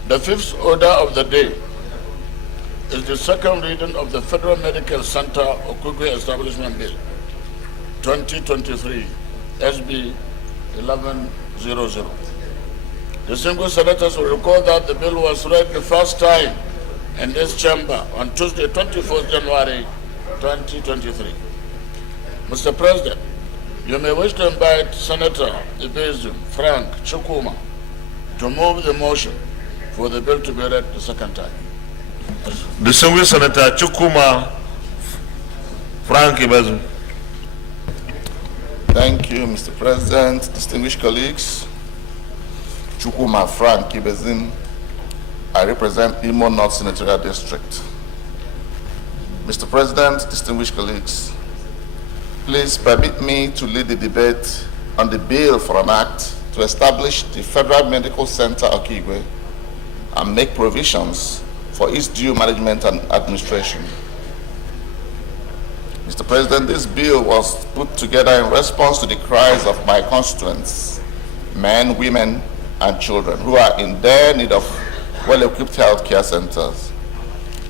the fifth order of the day is the second reading of the Federal Medical Center Okugwe Establishment Bill 2023 SB 1100. Distinguished senators will recall that the bill was read the first time in this chamber on Tuesday, 24th January 2023. Mr. President, you may wish to invite Senator Ibezim Frank Chukuma to move the motion for the bill to be read the second time. Distinguished Senator Chukuma Frank Ibezim. Thank you, Mr. President, distinguished colleagues. Chukuma Frank Ibezim. I represent Imo North Senatorial District. Mr. President, distinguished colleagues, please permit me to lead the debate on the bill for an act to establish the Federal Medical Center Okigwe and make provisions for its due management and administration. Mr. President, this bill was put together in response to the cries of my constituents, men, women, and children who are in dire need of well-equipped healthcare centers.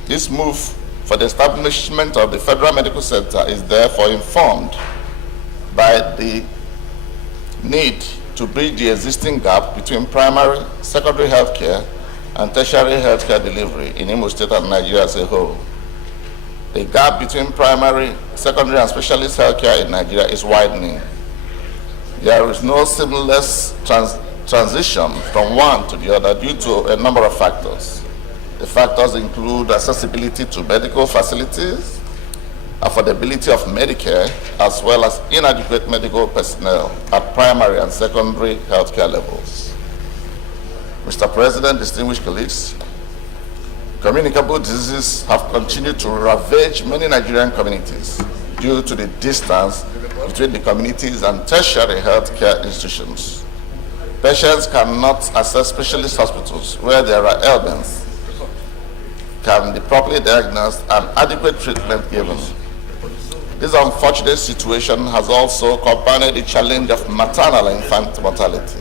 This move for the establishment of the Federal Medical Center is therefore informed by the need to bridge the existing gap between primary, secondary healthcare, and tertiary healthcare delivery in Imo State and Nigeria as a whole. The gap between primary, secondary, and specialist healthcare in Nigeria is widening. There is no seamless transition from one to the other due to a number of factors. The factors include accessibility to medical facilities, affordability of Medicare, as well as inadequate medical personnel at primary and secondary healthcare levels. Mr. President, distinguished colleagues, communicable diseases have continued to ravage many Nigerian communities due to the distance between the communities and tertiary healthcare institutions. Patients cannot access specialist hospitals where there are ailments can be properly diagnosed and adequate treatment given. This unfortunate situation has also compounded the challenge of maternal and infant mortality.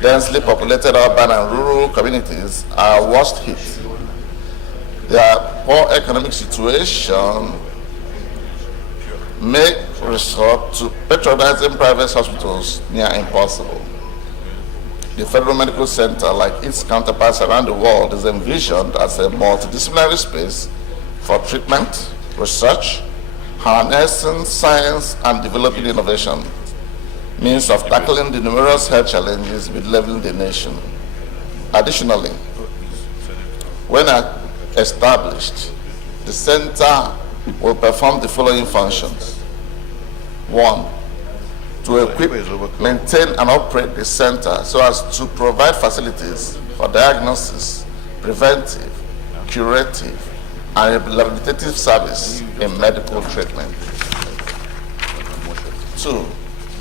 Densely populated urban and rural communities are worst hit. Their poor economic situation may resort to patronizing private hospitals near impossible. The Federal Medical Center, like its counterparts around the world, is envisioned as a multidisciplinary space for treatment, research, harnessing science, and developing innovation, means of tackling the numerous health challenges bedeviling the nation. Additionally, when established, the center will perform the following functions. 1, to equip, maintain, and operate the center so as to provide facilities for diagnosis, preventive, curative, and rehabilitative service in medical treatment. 2,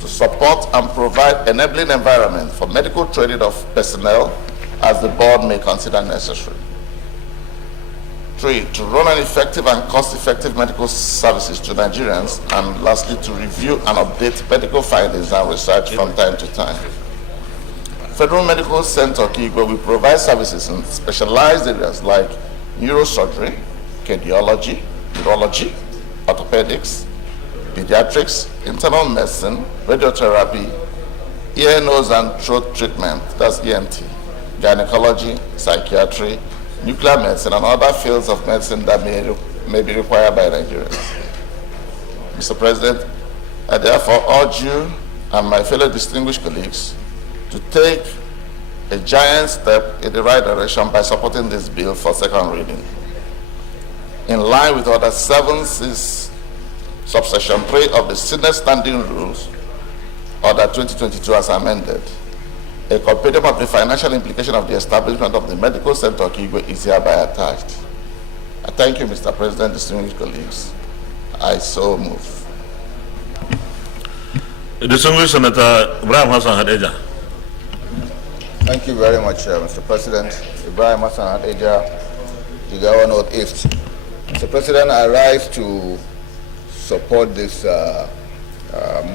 to support and provide enabling environment for medical training of personnel as the board may consider necessary. 3, to run an effective and cost-effective medical services to Nigerians, and lastly, to review and update medical findings and research from time to time. Federal Medical Center Okigwe will provide services in specialized areas like neurosurgery, cardiology, urology, orthopedics, pediatrics, internal medicine, radiotherapy, ear, nose, and throat treatment, that's ENT, gynecology, psychiatry, nuclear medicine, and other fields of medicine that may be required by Nigerians. Mr. President, I therefore urge you and my fellow distinguished colleagues to take a giant step in the right direction by supporting this bill for second reading. In line with Order 7(6), subsection 3 of the Senate Standing Rules, Order 2022 as amended, a compendium of the financial implication of the establishment of the Medical Center Okigwe is hereby attached. I thank you, Mr. President, distinguished colleagues. I so move. Distinguished Senator Ibrahim Hassan Hadeja. Thank you very much, Mr. President. Ibrahim Hassan Hadeja, Jigawa Northeast. Mr. President, I rise to support this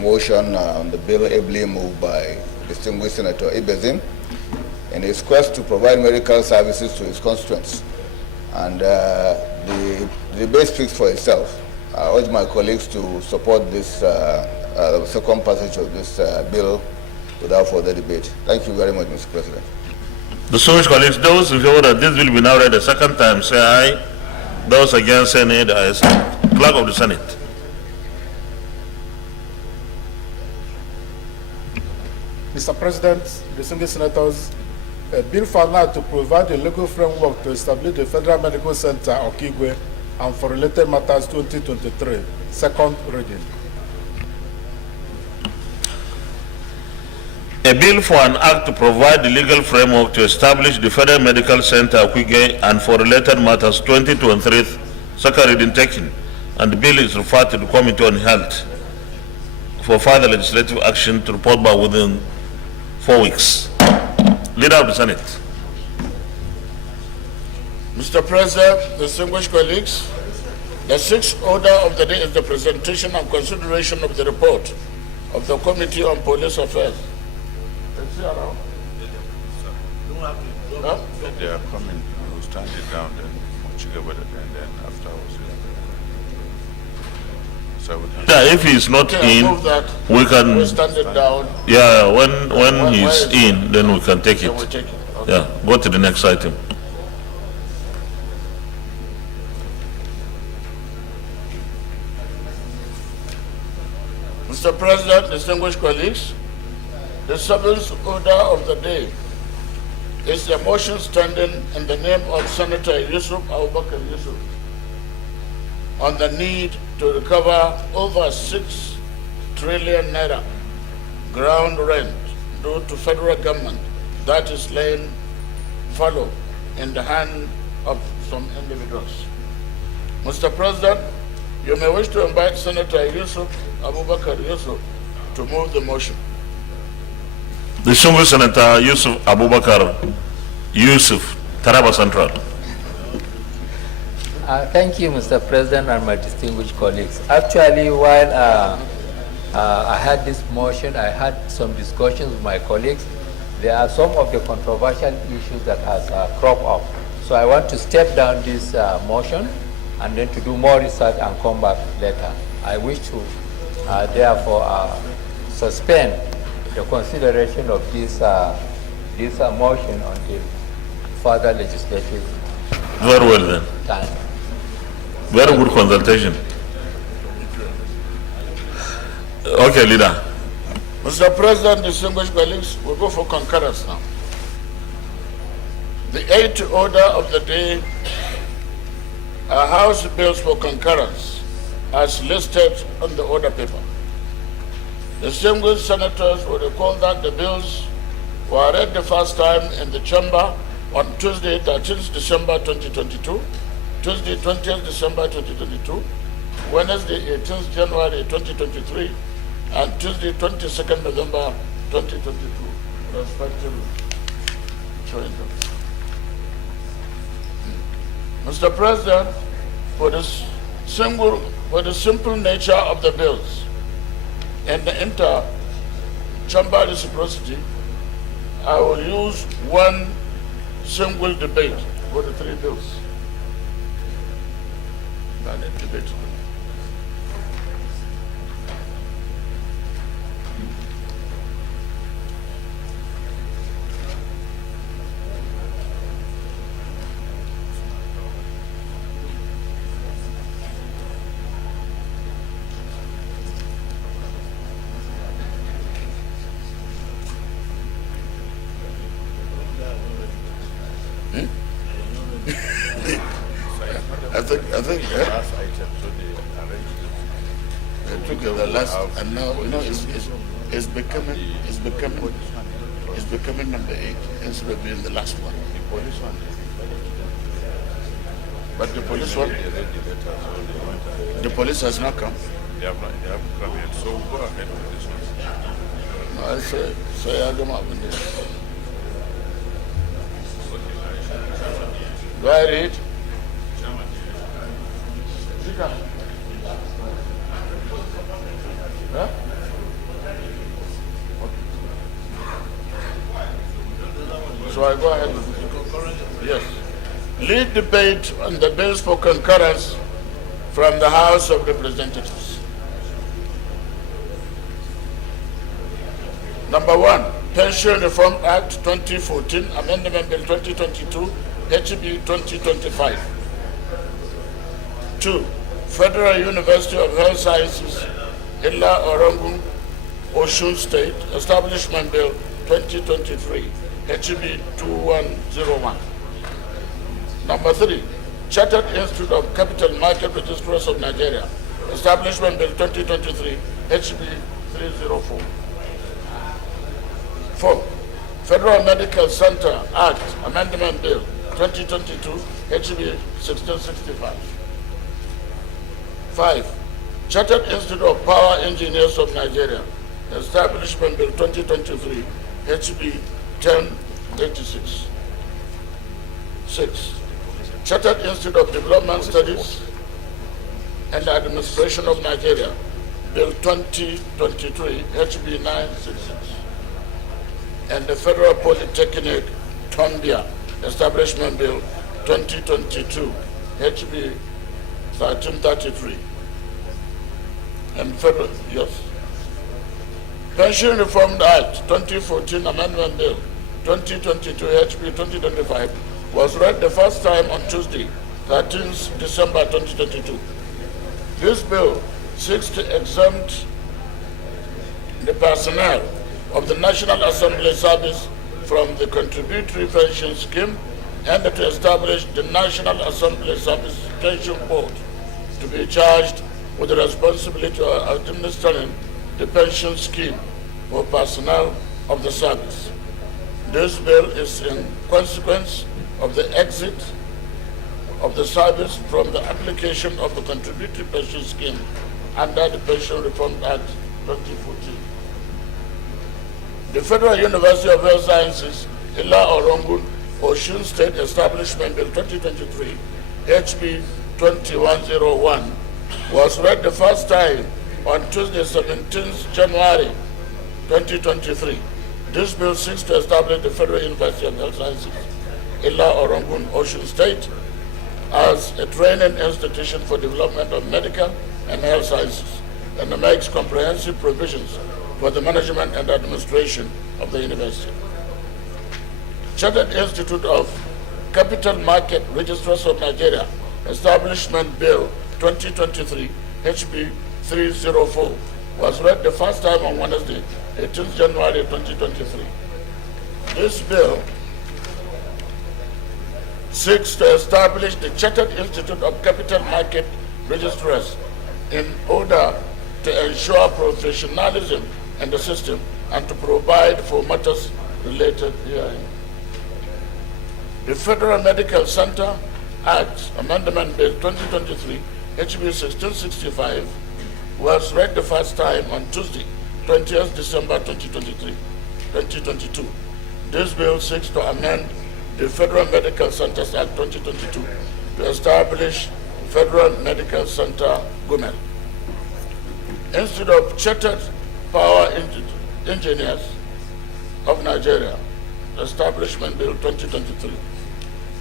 motion on the bill ably moved by distinguished Senator Ibezim in his quest to provide medical services to his constituents. And the debate speaks for itself. I urge my colleagues to support this second passage of this bill without further debate. Thank you very much, Mr. President. Distinguished colleagues, those in favor that this bill be now read a second time, say aye. Those against, say nay. Clerk of the Senate. Mr. President, distinguished senators, a bill for now to provide a legal framework to establish the Federal Medical Center Okigwe and for related matters 2023, second reading. A bill for an act to provide the legal framework to establish the Federal Medical Center Okigwe and for related matters 2023, second reading taken, and the bill is referred to the Committee on Health for further legislative action to report back within 4 weeks. Leader of the Senate. Mr. President, distinguished colleagues, the sixth order of the day is the presentation and consideration of the report of the Committee on Police Affairs. Is he around? Huh? They are coming. We'll stand it down, then we'll check about it, and then afterwards. So we can. Yeah, if he's not in, we can. We'll stand it down. Yeah, when he's in, then we can take it. We'll take it. Okay. Yeah, go to the next item. Mr. President, distinguished colleagues, the seventh order of the day is a motion standing in the name of Senator Yusuf Abubakar Yusuf on the need to recover over 6 trillion naira ground rent due to federal government that is laying fallow in the hand of some individuals. Mr. President, you may wish to invite Senator Yusuf Abubakar Yusuf to move the motion. The Distinguished Senator Yusuf Abubakar Yusuf, Taraba Central. Thank you, Mr. President, and my distinguished colleagues. Actually, while I had this motion, I had some discussions with my colleagues. There are some of the controversial issues that has cropped up. So I want to step down this motion and then to do more research and come back later. I wish to therefore suspend the consideration of this motion until further legislative Very well then. time. Very good consultation. Okay, leader. Mr. President, distinguished colleagues, we'll go for concurrence now. The eighth order of the day are House bills for concurrence as listed on the order paper. Distinguished senators will recall that the bills were read the first time in the chamber on Tuesday, 13th December 2022, Tuesday, 20th December 2022, Wednesday, 18th January 2023, and Tuesday, 22nd November 2022, respectively. Mr. President, for the simple nature of the bills and the inter-chamber reciprocity, I will use one single debate for the three bills. Debate. I think, Last item, so they arranged it. they took the last, and now, it's becoming number 8 instead of being the last one. The police one, But the police one, they read the letter, so they want to. the police has not come. They haven't come yet, so we'll go ahead with this one. No, I say I don't have any. Do I read? Huh? So I go ahead with it. Yes. Lead debate on the bills for concurrence from the House of Representatives. Number 1, Pension Reform Act 2014, Amendment Bill 2022, HB 2025. 2, Federal University of Health Sciences, Illa Orangun, Osun State, Establishment Bill 2023, HB 2101. Number 3, Chartered Institute of Capital Market Registrars of Nigeria, Establishment Bill 2023, HB 304. 4, Federal Medical Center Act, Amendment Bill 2022, HB 1665. 5, Chartered Institute of Power Engineers of Nigeria, Establishment Bill 2023, HB 1086. 6, Chartered Institute of Development Studies and Administration of Nigeria, Bill 2023, HB 966. And the Federal Polytechnic, Tombia, Establishment Bill 2022, HB 1333. And Federal, yes. Pension Reform Act 2014 Amendment Bill 2022, HB 2025 was read the first time on Tuesday, 13th December 2022. This bill seeks to exempt the personnel of the National Assembly Service from the contributory pension scheme and to establish the National Assembly Service Pension Board to be charged with the responsibility of administering the pension scheme for personnel of the service. This bill is in consequence of the exit of the service from the application of the contributory pension scheme under the Pension Reform Act 2014. The Federal University of Health Sciences, Ila Orongun, Osun State Establishment Bill 2023, HB 2101, was read the first time on Tuesday, 17th January 2023. This bill seeks to establish the Federal University of Health Sciences, Ila Orongun, Osun State, as a training institution for development of medical and health sciences, and makes comprehensive provisions for the management and administration of the university. Chartered Institute of Capital Market Registrars of Nigeria, Establishment Bill 2023, HB 304, was read the first time on Wednesday, 18th January 2023. This bill seeks to establish the Chartered Institute of Capital Market Registrars in order to ensure professionalism in the system and to provide for matters related herein. The Federal Medical Center Act, Amendment Bill 2023, HB 1665, was read the first time on Tuesday, 20th December 2022. This bill seeks to amend the Federal Medical Centers Act 2022 to establish Federal Medical Center Gumel. Institute of Chartered Power Engineers of Nigeria, Establishment Bill 2023,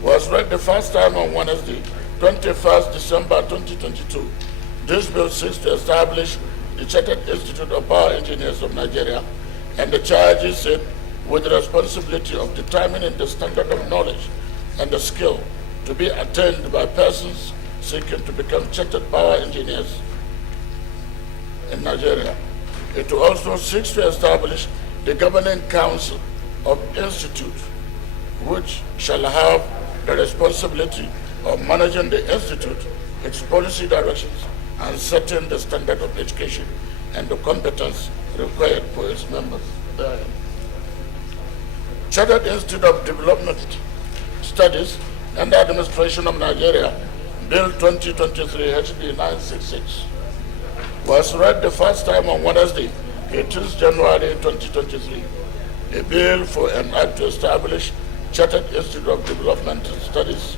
was read the first time on Wednesday, 21st December 2022. This bill seeks to establish the Chartered Institute of Power Engineers of Nigeria and the charges it with the responsibility of determining the standard of knowledge and the skill to be attained by persons seeking to become chartered power engineers in Nigeria. It also seeks to establish the Governing Council of Institute, which shall have the responsibility of managing the institute, its policy directions, and setting the standard of education and the competence required for its members therein. Chartered Institute of Development Studies and Administration of Nigeria, Bill 2023 HB 966, was read the first time on Wednesday, 18th January 2023. A bill for an act to establish Chartered Institute of Development Studies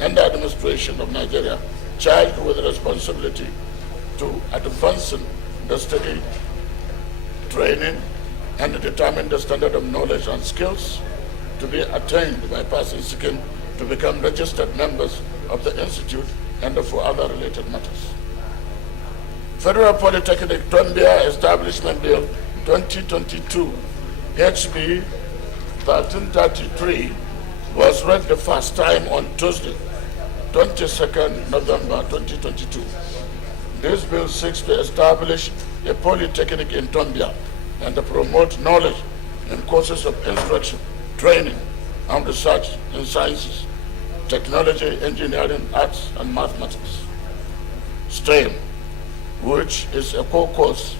and Administration of Nigeria, charged with responsibility to advancing the study, training, and determine the standard of knowledge and skills to be attained by persons seeking to become registered members of the Institute and for other related matters. Federal Polytechnic Tombia Establishment Bill 2022 HB 1333 was read the first time on Tuesday, 22nd November 2022. This bill seeks to establish a polytechnic in Tombia and to promote knowledge in courses of instruction, training, and research in sciences, technology, engineering, arts, and mathematics. STEM, which is a core course,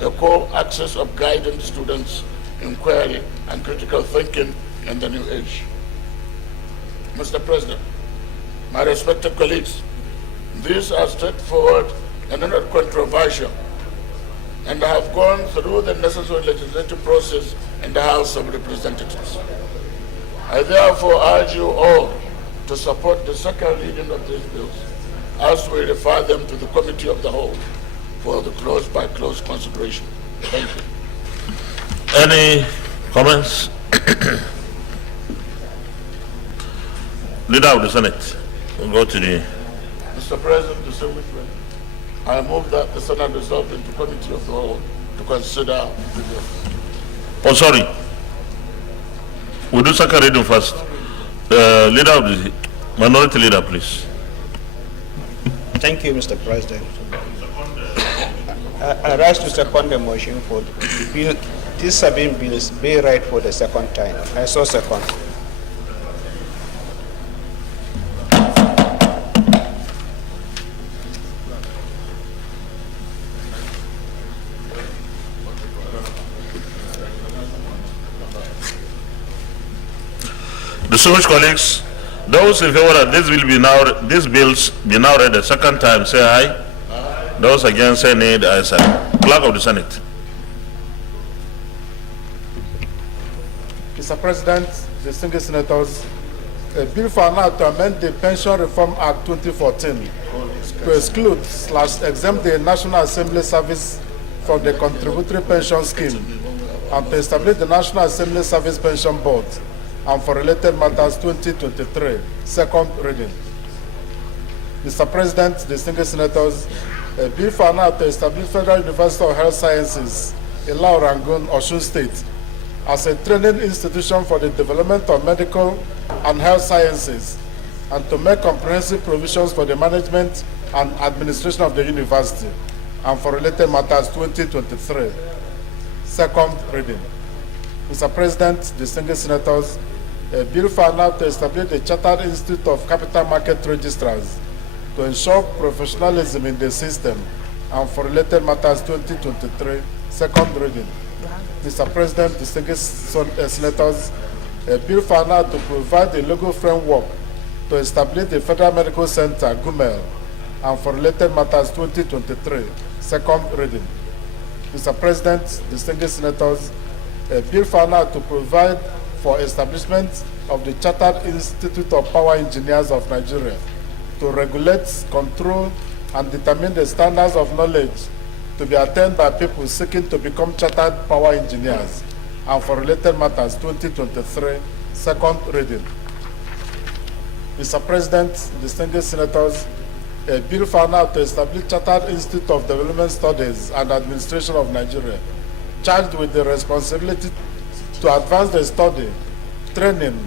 a core axis of guiding students' inquiry and critical thinking in the new age. Mr. President, my respected colleagues, these are straightforward and not controversial, and have gone through the necessary legislative process in the House of Representatives. I therefore urge you all to support the second reading of these bills as we refer them to the Committee of the Whole for the close-by-close consideration. Thank you. Any comments? Leader of the Senate, we'll go to the... Mr. President, distinguished friends, I move that the Senate resolve into Committee of the Whole to consider the bill. Oh, sorry. We'll do second reading first. Leader of the Minority Leader, please. Thank you, Mr. President. I rise to second the motion for the bill. These 7 bills be read for the second time. I so second. Distinguished colleagues, those in favor that these bills be now read a second time, say aye. Aye. Those against, say nay. The ayes have it. Clerk of the Senate. Mr. President, distinguished senators, a bill for an act to amend the Pension Reform Act 2014 to exclude/exempt the National Assembly service from the contributory pension scheme and to establish the National Assembly Service Pension Board and for related matters 2023, second reading. Mr. President, distinguished senators, a bill for an act to establish Federal University of Health Sciences, Ilau Rangoon, Osun State, as a training institution for the development of medical and health sciences, and to make comprehensive provisions for the management and administration of the university, and for related matters 2023, second reading. Mr. President, distinguished senators, a bill for an act to establish the Chartered Institute of Capital Market Registrars to ensure professionalism in the system, and for related matters 2023, second reading. Mr. President, distinguished senators, a bill for an act to provide a legal framework to establish the Federal Medical Center, Gumel, and for related matters 2023, second reading. Mr. President, distinguished senators, a bill for an act to provide for establishment of the Chartered Institute of Power Engineers of Nigeria to regulate, control, and determine the standards of knowledge to be attained by people seeking to become chartered power engineers, and for related matters 2023, second reading. Mr. President, distinguished senators, a bill for an act to establish Chartered Institute of Development Studies and Administration of Nigeria, charged with the responsibility to advance the study, training,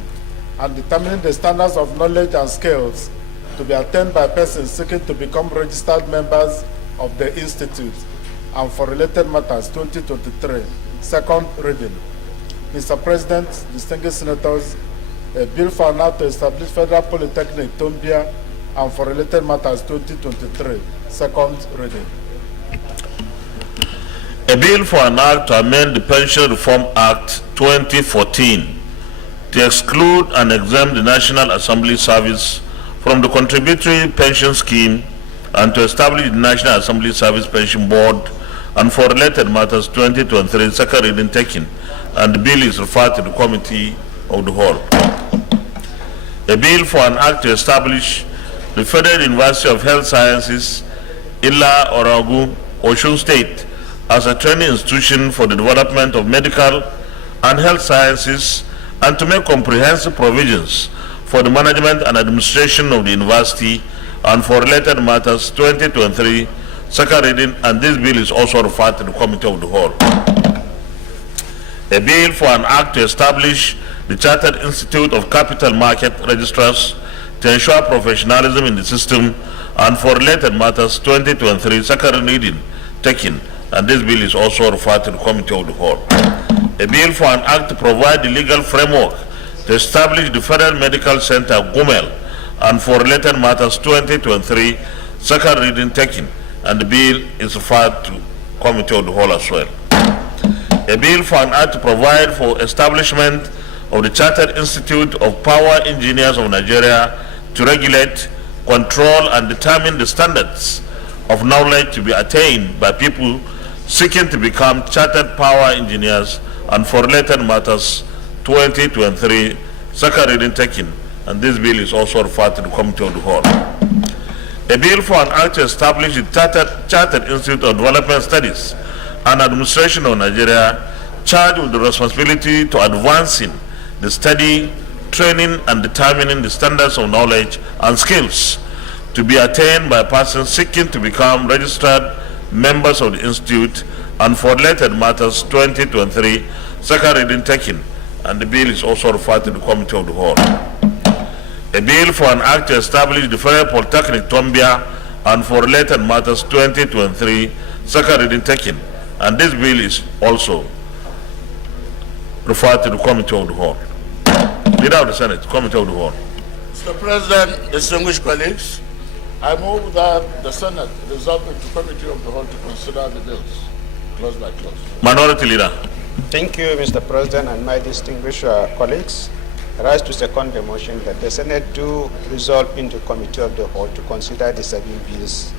and determining the standards of knowledge and skills to be attained by persons seeking to become registered members of the Institute, and for related matters 2023, second reading. Mr. President, distinguished senators, A bill for an act to establish Federal Polytechnic, Tombia, and for related matters 2023. Second reading. A bill for an act to amend the Pension Reform Act 2014 to exclude and exempt the National Assembly Service from the contributory pension scheme and to establish the National Assembly Service Pension Board and for related matters 2023. Second reading taken, and the bill is referred to the Committee of the Whole. A bill for an act to establish the Federal University of Health Sciences, Ila Oragu, Osun State, as a training institution for the development of medical and health sciences and to make comprehensive provisions for the management and administration of the university and for related matters 2023. Second reading, and this bill is also referred to the Committee of the Whole. A bill for an act to establish the Chartered Institute of Capital Market Registrars to ensure professionalism in the system and for related matters 2023. Second reading taken, and this bill is also referred to the Committee of the Whole. A bill for an act to provide the legal framework to establish the Federal Medical Center Gumel and for related matters 2023. Second reading taken, and the bill is referred to Committee of the Whole as well. A bill for an act to provide for establishment of the Chartered Institute of Power Engineers of Nigeria to regulate, control, and determine the standards of knowledge to be attained by people seeking to become chartered power engineers and for related matters 2023. Second reading taken, and this bill is also referred to the Committee of the Whole. A bill for an act to establish the Chartered Institute of Development Studies and Administration of Nigeria, charged with the responsibility to advancing the study, training, and determining the standards of knowledge and skills to be attained by persons seeking to become registered members of the Institute and for related matters 2023. Second reading taken, and the bill is also referred to the Committee of the Whole. A bill for an act to establish the Federal Polytechnic Tombia and for related matters 2023. Second reading taken, and this bill is also referred to the Committee of the Whole. Leader of the Senate, Committee of the Whole. Mr. President, distinguished colleagues, I move that the Senate resolve into Committee of the Whole to consider the bills, clause by clause. Minority Leader. Thank you, Mr. President, and my distinguished colleagues. I rise to second the motion that the Senate do resolve into Committee of the Whole to consider the 7 bills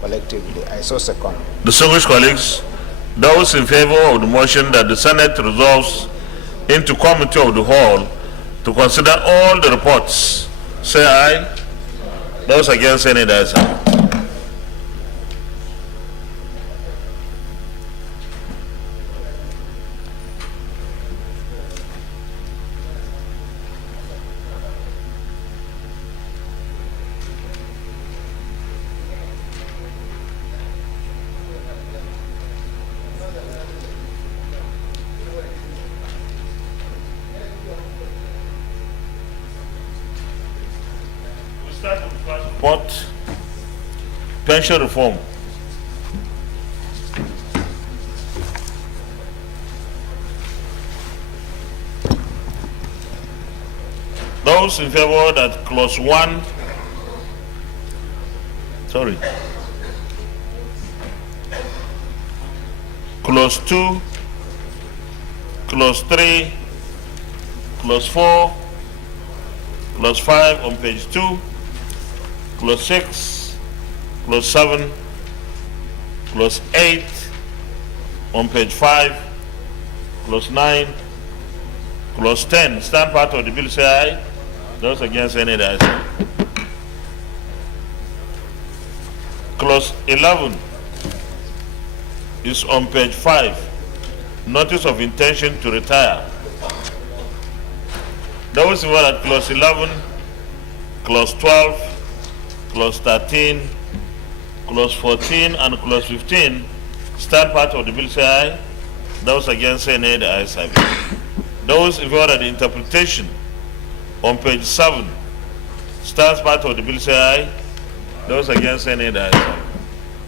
collectively. I so second. Distinguished colleagues, those in favor of the motion that the Senate resolves into Committee of the Whole to consider all the reports, say aye. Those against, say nay. The ayes have it. Report, pension reform. Those in favor that clause 1, clause 2, clause 3, clause 4, clause 5 on page 2, clause 6, clause 7, clause 8 on page 5, clause 9, clause 10, stand part of the bill, say aye. Those against, any the ayes have it. Clause 11 is on page 5, notice of intention to retire. Those who are at clause 11, clause 12, clause 13, clause 14, and clause 15, stand part of the bill, say aye. Those against, say nay. The ayes have it. Those in favor of the interpretation on page 7, stands part of the bill, say aye. Those against, say nay. The ayes have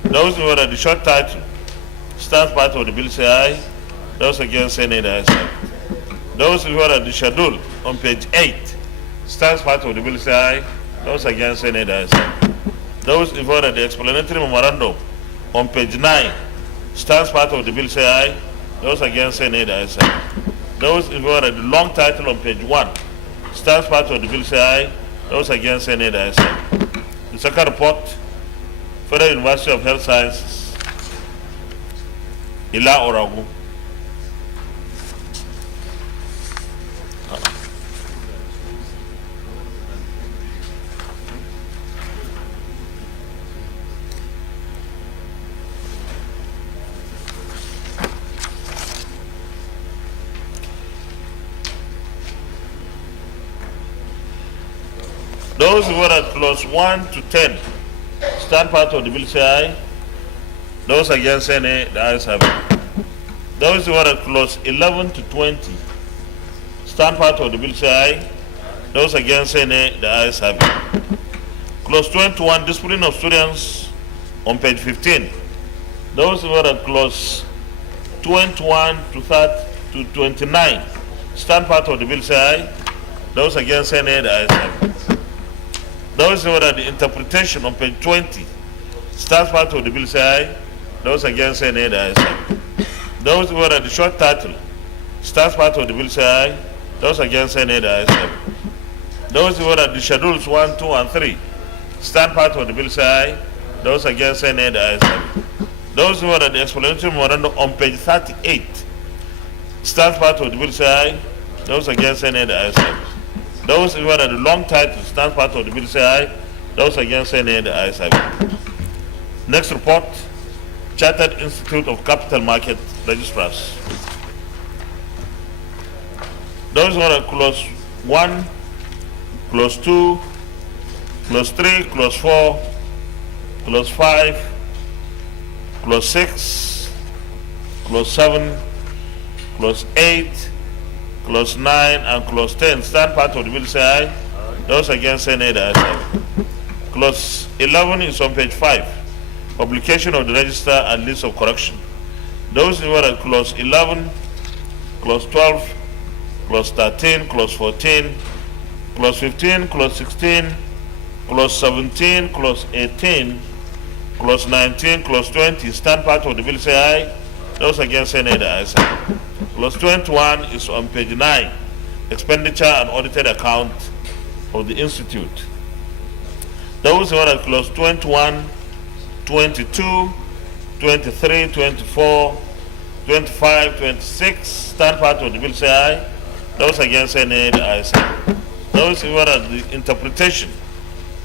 it. Those in favor of the short title, stands part of the bill, say aye. Those against, say nay. The ayes have it. Those in favor of the schedule on page 8, stands part of the bill say aye. Those against say nay, the ayes have it. Those in favor of the explanatory memorandum on page 9 stands part of the bill say aye. Those against say nay, the ayes have it. Those in favor of the long title on page 1 stands part of the bill say aye. Those against say nay, the ayes have it. The second report, Federal University of Health Sciences, Ila Oragu. Those who were at clause 1 to 10 stand part of the bill say aye. Those against say nay, the ayes have it. Those who were at clause 11 to 20 stand part of the bill say aye. Those against say nay, the ayes have it. Clause 21, discipline of students on page 15. Those who were at clause 21 to 30 to 29 stand part of the bill say aye. Those against say nay, the ayes have it. Those who are at the interpretation on page 20 stands part of the bill say aye. Those against say nay, the ayes have it. Those who are at the short title stands part of the bill say aye. Those against say nay, the ayes have it. Those who are at the schedules 1, 2, and 3 stand part of the bill say aye. Those against say nay, the ayes have it. Those who are at the explanatory memorandum on page 38 stands part of the bill say aye. Those against say nay, the ayes have it. Those who are at the long title stand part of the bill say aye. Those against say nay, the ayes have it. Next report, Chartered Institute of Capital Market Registrars. Those who are at clause 1, clause 2, clause 3, clause 4, clause 5, clause 6, clause 7, clause 8, clause 9 and clause 10 stand part of the bill say aye. Those against say nay, the ayes have it. Clause 11 is on page 5, publication of the register and list of correction. Those who are at clause 11, clause 12, clause 13, clause 14, clause 15, clause 16, clause 17, clause 18, clause 19, clause 20 stand part of the bill say aye. Those against say nay, the ayes have it. Clause 21 is on page 9, expenditure and audited account of the Institute. Those who are at clause 21, 22, 23, 24, 25, 26 stand part of the bill say aye. Those against say nay, the ayes have it. Those who are at the interpretation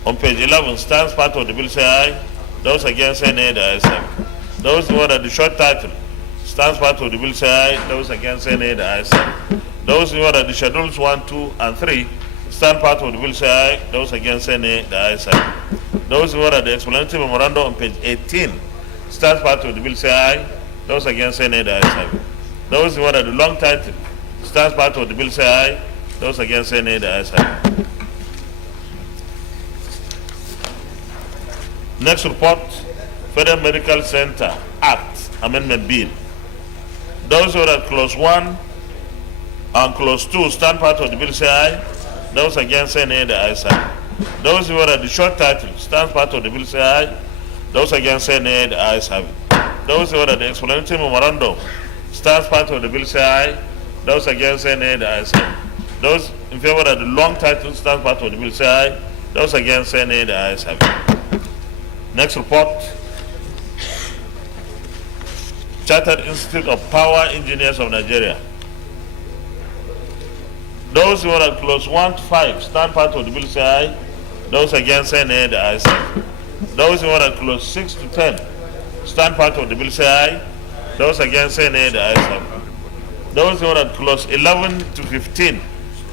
on page 11 stands part of the bill say aye. Those against say nay, the ayes have it. Those who are at the short title stands part of the bill say aye. Those against say nay, the ayes have it. Those who are at the schedules 1, 2, and 3 stand part of the bill say aye. Those against say nay, the ayes have it. Those who are at the explanatory memorandum on page 18 stands part of the bill say aye. Those against say nay, the ayes have it. Those who are at the long title stands part of the bill say aye. Those against say nay, the ayes have it. Next report, Federal Medical Center Act Amendment Bill. Those who are at clause 1 and clause 2 stand part of the bill say aye. Those against say nay, the ayes have it. Those who are at the short title stand part of the bill say aye. Those against say nay, the ayes have it. Those who are at the explanatory memorandum stand part of the bill say aye. Those against say nay, the ayes have it. Those in favor of the long title stand part of the bill say aye. Those against say nay, the ayes have it. Next report, Chartered Institute of Power Engineers of Nigeria. Those who are at clause 1 to 5 stand part of the bill say aye. Those against say nay, the ayes have it. Those who are at clause 6 to 10 stand part of the bill say aye. Those against say nay, the ayes have it. Those who are at clause 11 to 15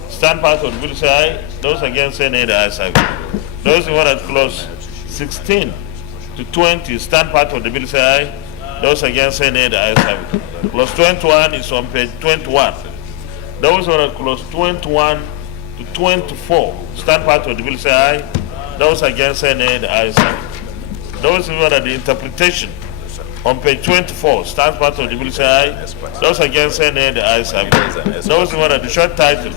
stand part of the bill say aye. Those against say nay, the ayes have it. Those who are at clause 16 to 20 stand part of the bill say aye. Those against say nay, the ayes have it. Clause 21 is on page 21. Those who are at clause 21 to 24 stand part of the bill say aye. Those against say nay, the ayes have it. Those who are at the interpretation on page 24 stand part of the bill say aye. Those against say nay, the ayes have it. Those who are at the short title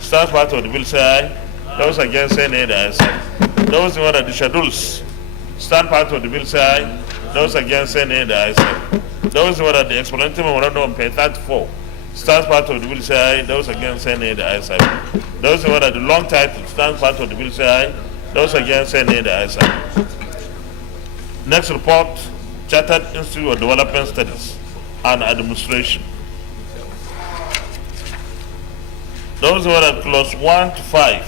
stand part of the bill say aye. Those against say nay, the ayes have it. Those in order the schedules stand part of the bill say aye. Those against say nay, the ayes have it. Those in order the explanatory memorandum on page 34 stands part of the bill say aye. Those against say nay, the ayes have it. Those in order the long title stands part of the bill say aye. Those against say nay, the ayes have it. Next report, Chartered Institute of Development Studies and Administration. Those who are at clause 1 to 5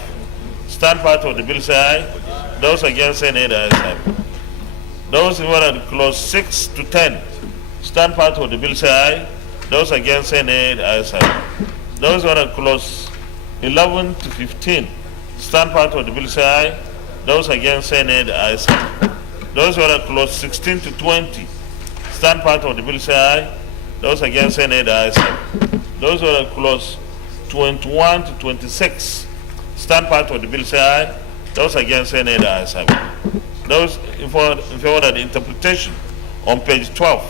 stand part of the bill say aye. Those against say nay, the ayes have it. Those who are at clause 6 to 10 stand part of the bill say aye. Those against say nay, the ayes have it. Those who are at clause 11 to 15 stand part of the bill say aye. Those against say nay, the ayes have it. Those who are at clause 16 to 20 stand part of the bill say aye. Those against say nay, the ayes have it. Those who are at clause 21 to 26 stand part of the bill say aye. Those against say nay, the ayes have it. Those in favor of the interpretation on page 12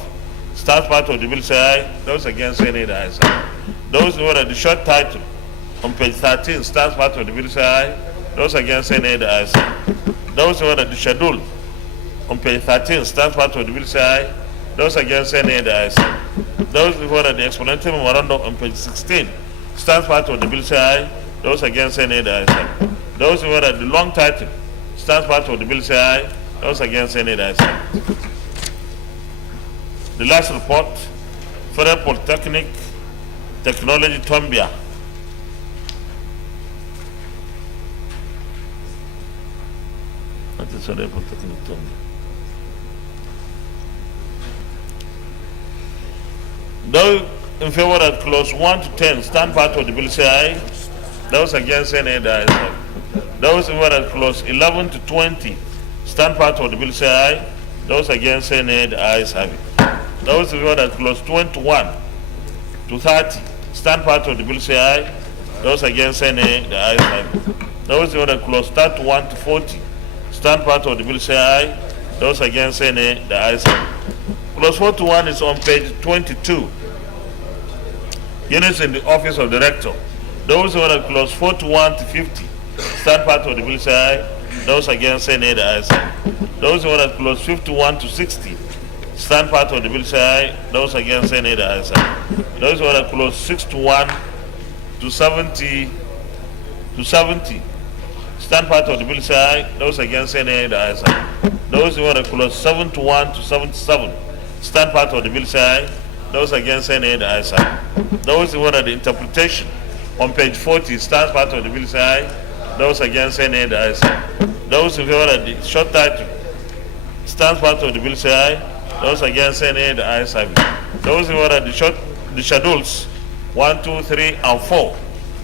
stand part of the bill say aye. Those against say nay, the ayes have it. Those in favor of the short title on page 13 stand part of the bill say aye. Those against say nay, the ayes have it. Those in favor of the schedule on page 13 stand part of the bill say aye. Those against say nay, the ayes have it. Those in favor of the explanatory memorandum on page 16 stands part of the bill say aye. Those against say nay, the ayes have it. Those who are at the long title stands part of the bill say aye. Those against say nay, the ayes have it. The last report, Federal Polytechnic Technology Tombia. What is Federal Polytechnic Tombia? Those in favor of clause 1 to 10 stand part of the bill say aye. Those against say nay, the ayes have it. Those in favor of clause 11 to 20 stand part of the bill say aye. Those against say nay, the ayes have it. Those in favor of clause 21 to 30 stand part of the bill say aye. Those against say nay, the ayes have it. Those in favor of clause 31 to 40 stand part of the bill say aye. Those against say nay, the ayes have it. Clause 41 is on page 22. Units in the office of the rector. Those who are at clause 41 to 50 stand part of the bill say aye. Those against say nay, the ayes have it. Those who are at clause 51 to 60 stand part of the bill say aye. Those against say nay, the ayes have it. Those who are at clause 61 to 70 stand part of the bill say aye. Those against say nay, the ayes have it. Those who are at clause 71 to 77 stand part of the bill say aye. Those against say nay, the ayes have it. Those who are the interpretation on page 40 stand part of the bill say aye. Those against say nay, the ayes have it. Those in favor of the short title stand part of the bill say aye. Those against say nay, the ayes have it. Those in favor of the schedules 1, 2, 3, and 4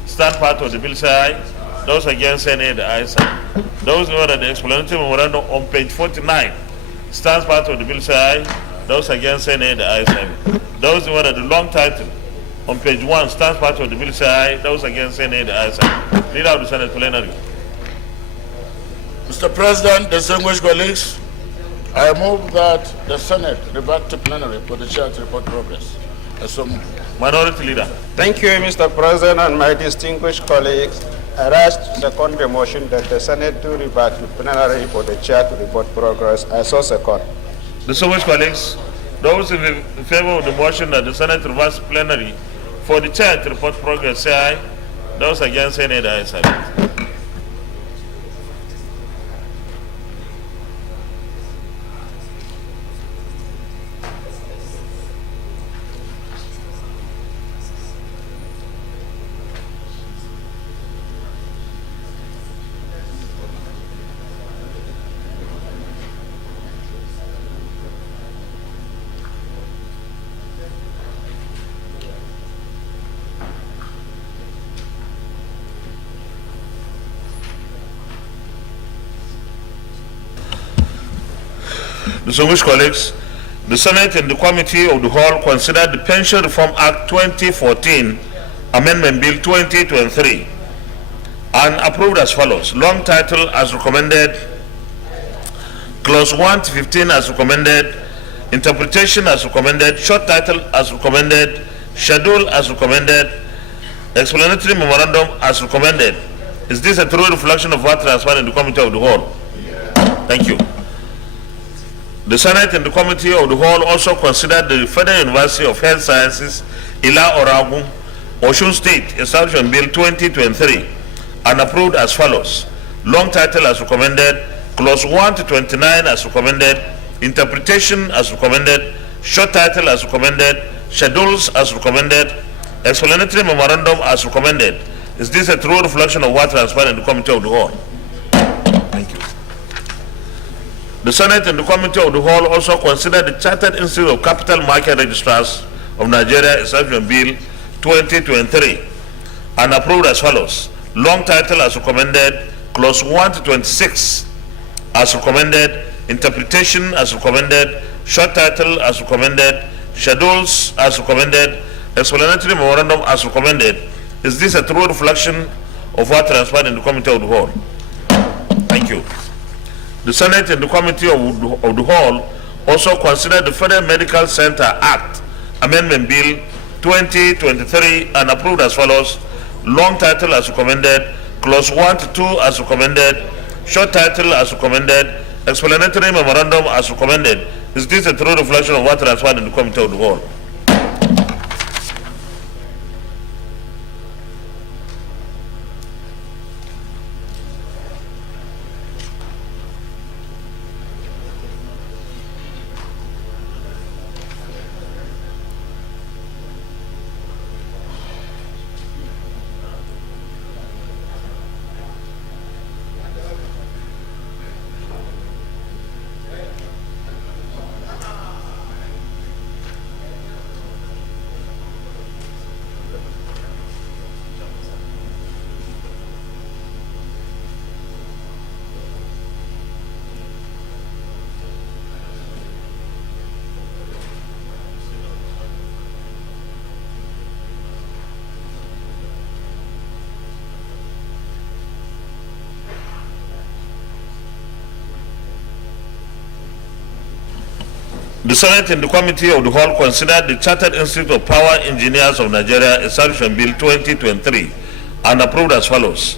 stand part of the bill say aye. Those against say nay, the ayes have it. Those in favor of the explanatory memorandum on page 49 stands part of the bill say aye. Those against say nay, the ayes have it. Those who are the long title on page 1 stands part of the bill say aye. Those against say nay, the ayes have it. Leader of the Senate Plenary. Mr. President, distinguished colleagues, I move that the Senate revert to plenary for the chair to report progress. Minority Leader. Thank you, Mr. President, and my distinguished colleagues. I rise to second the motion that the Senate do revert to plenary for the chair to report progress. I so second. Distinguished colleagues, those in favor of the motion that the Senate reverts to plenary for the chair to report progress say aye. Those against say nay, the ayes have it. Distinguished colleagues, the Senate and the Committee of the Whole considered the Pension Reform Act 2014, Amendment Bill 2023, and approved as follows. Long title as recommended, clause 1 to 15 as recommended, interpretation as recommended, short title as recommended, schedule as recommended, explanatory memorandum as recommended, Is this a true reflection of what transpired in the Committee of the Whole? Thank you. The Senate and the Committee of the Whole also considered the Federal University of Health Sciences, Ila Oragun, Osun State Establishment Bill 2023 and approved as follows. Long title as recommended, clause 1 to 29 as recommended, interpretation as recommended, short title as recommended, schedules as recommended, explanatory memorandum as recommended. Is this a true reflection of what transpired in the Committee of the Whole? Thank you. The Senate and the Committee of the Whole also considered the Chartered Institute of Capital Market Registrars of Nigeria Establishment Bill 2023 and approved as follows. Long title as recommended, clause 1 to 26 as recommended, interpretation as recommended, short title as recommended, schedules as recommended, explanatory memorandum as recommended. Is this a true reflection of what transpired in the Committee of the Whole? Thank you. The Senate and the Committee of the Whole also considered the Federal Medical Center Act Amendment Bill 2023 and approved as follows. Long title as recommended, clause 1 to 2 as recommended, short title as recommended, explanatory memorandum as recommended. Is this a true reflection of what transpired in the Committee of the Whole? The Senate and the Committee of the Whole considered the Chartered Institute of Power Engineers of Nigeria Establishment Bill 2023 and approved as follows.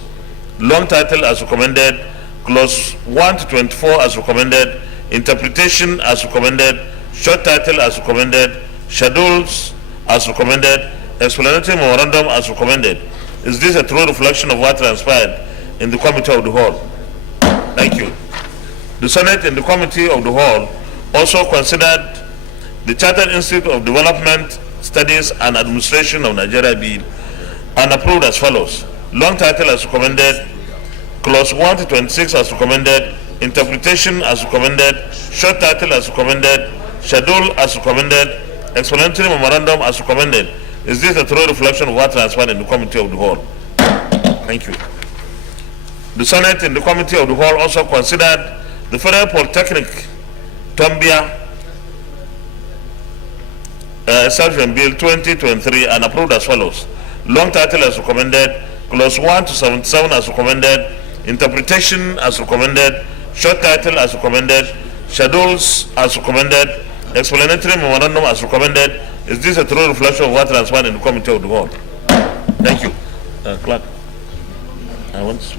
Long title as recommended, clause 1 to 24 as recommended, interpretation as recommended, short title as recommended, schedules as recommended, explanatory memorandum as recommended. Is this a true reflection of what transpired in the Committee of the Whole? Thank you. The Senate and the Committee of the Whole also considered the Chartered Institute of Development Studies and Administration of Nigeria Bill and approved as follows. Long title as recommended, clause 1 to 26 as recommended, interpretation as recommended, short title as recommended, schedule as recommended, explanatory memorandum as recommended. Is this a true reflection of what transpired in the Committee of the Whole? Thank you. The Senate and the Committee of the Whole also considered the Federal Polytechnic Tombia Establishment Bill 2023 and approved as follows. Long title as recommended, clause 1 to 77 as recommended, interpretation as recommended, short title as recommended, schedules as recommended, explanatory memorandum as recommended. Is this a true reflection of what transpired in the Committee of the Whole? Thank you. Clerk, I want to...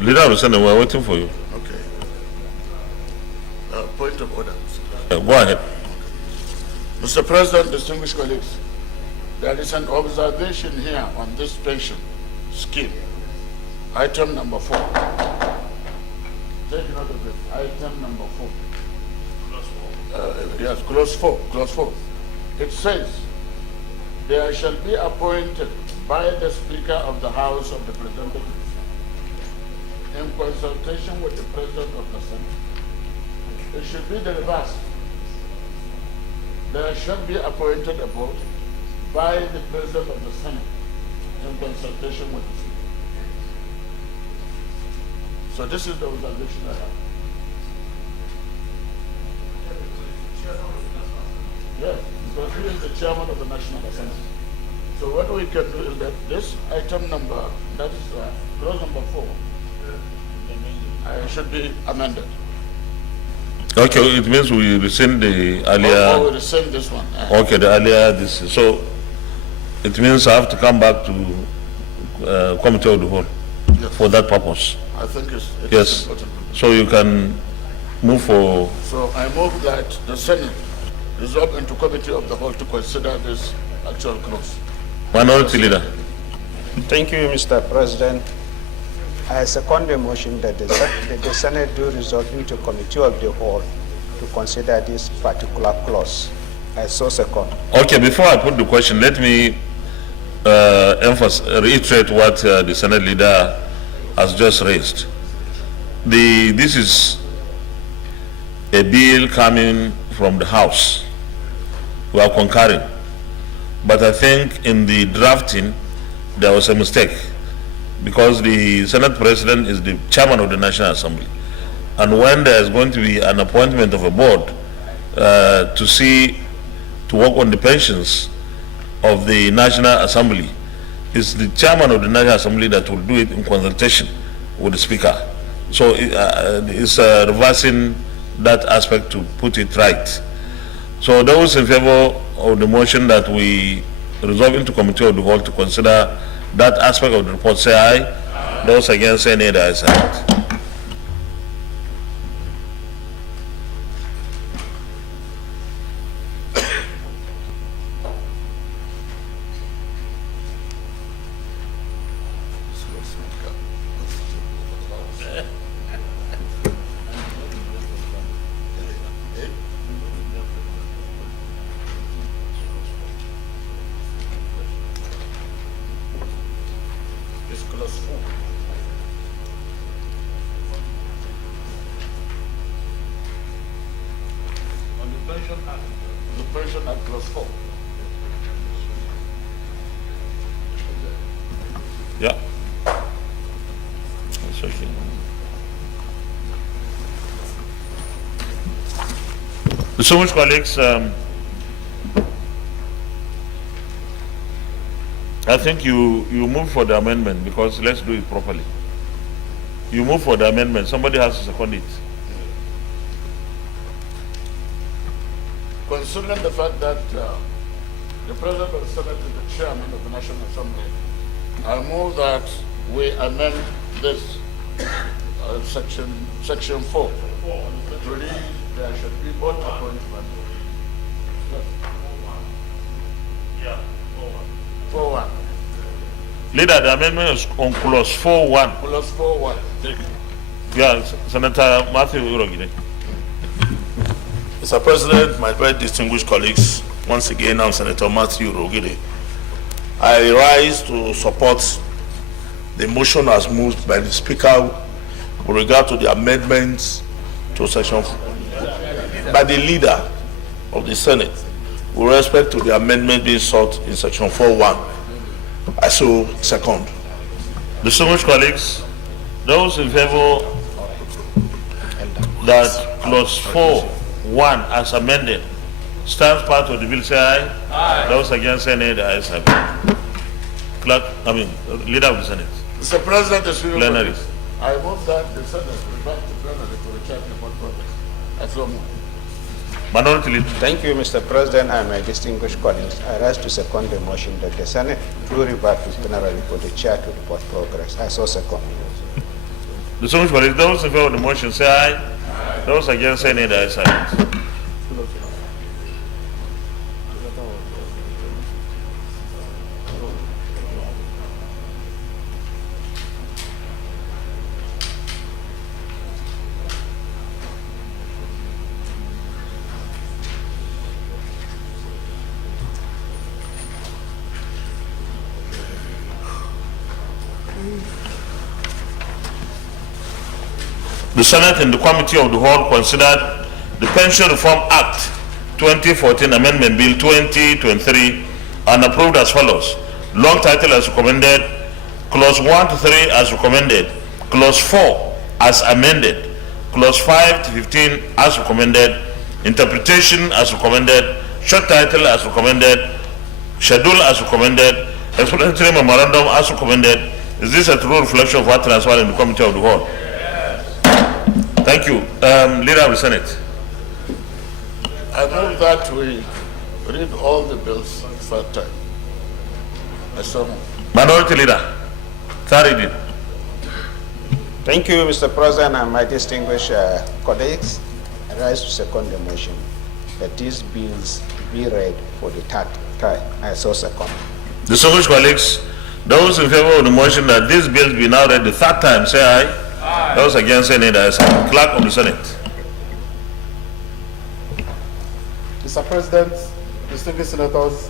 Leader of the Senate, we're waiting for you. Okay. Point of order. Go ahead. Mr. President, distinguished colleagues, there is an observation here on this pension scheme. Item number 4. Take note of this. Item number 4. Yes, clause 4. Clause 4. It says, there shall be appointed by the Speaker of the House of Representatives in consultation with the President of the Senate. It should be the reverse. There shall be appointed above by the President of the Senate in consultation with the Speaker. So this is the observation I have. Yes, because he is the chairman of the National Assembly. So what we can do is that this item number, that is clause number 4, should be amended. Okay, it means we rescind the earlier. Or we rescind this one. Okay, the earlier this. So it means I have to come back to committee of the whole for that purpose. I think it's yes. important. So you can move for. So I move that the Senate resolve into committee of the whole to consider this actual clause. Minority Leader. Thank you, Mr. President. I second the motion that the Senate do resolve into committee of the whole to consider this particular clause. I so second. Okay, before I put the question, let me reiterate what the Senate Leader has just raised. This is a bill coming from the House. We are concurring. But I think in the drafting, there was a mistake because the Senate President is the chairman of the National Assembly. And when there is going to be an appointment of a board to work on the pensions of the National Assembly, it's the chairman of the National Assembly that will do it in consultation with the Speaker. So it's reversing that aspect to put it right. So those in favor of the motion that we resolve into committee of the whole to consider that aspect of the report, say aye. Aye. Those against, say nay. The ayes have it. The pension at clause 4. Yeah. That's okay. Distinguished colleagues, I think you move for the amendment because let's do it properly. You move for the amendment. Somebody has to second it. Considering the fact that the President of the Senate is the chairman of the National Assembly, I move that we amend this section 4 to read there should be both appointments. Yeah, 4-1. Leader, the amendment is on clause 4.1. Clause 4.1. Yeah, Senator Matthew Urogide. Mr. President, my very distinguished colleagues, once again, I'm Senator Matthew Urogide. I rise to support the motion as moved by the Speaker with regard to the amendments to section by the Leader of the Senate with respect to the amendment being sought in section 4.1. I so second. Distinguished colleagues, those in favor that clause 4.1 as amended stands part of the bill, say aye. Aye. Those against, say nay. The ayes have it. Clerk, Leader of the Senate. Mr. President, the Plenary. I move that the Senate revert to plenary for the check report progress. I so move. Minority Leader. Thank you, Mr. President, and my distinguished colleagues. I rise to second the motion that the Senate do revert to plenary for the chair to report progress. I so second. Distinguished colleagues, those in favor of the motion say aye. Those against say nay, the ayes have it. The Senate and the Committee of the Whole considered the Pension Reform Act 2014 Amendment Bill 2023 and approved as follows. Long title as recommended, Clause 1 to 3 as recommended, Clause 4 as amended, Clause 5 to 15 as recommended, Interpretation as recommended, Short title as recommended, Schedule as recommended, Explanatory Memorandum as recommended. Is this a true reflection of what transpired in the Committee of the Whole? Thank you. Leader of the Senate. I move that we read all the bills third time. I so move. Minority Leader. Third reading. Thank you, Mr. President, and my distinguished colleagues. I rise to second the motion that these bills be read for the third time. I so second. Distinguished colleagues, those in favor of the motion that these bills be now read the third time, say aye. Aye. Those against say nay, the ayes have it. Clerk of the Senate. Mr. President, distinguished senators,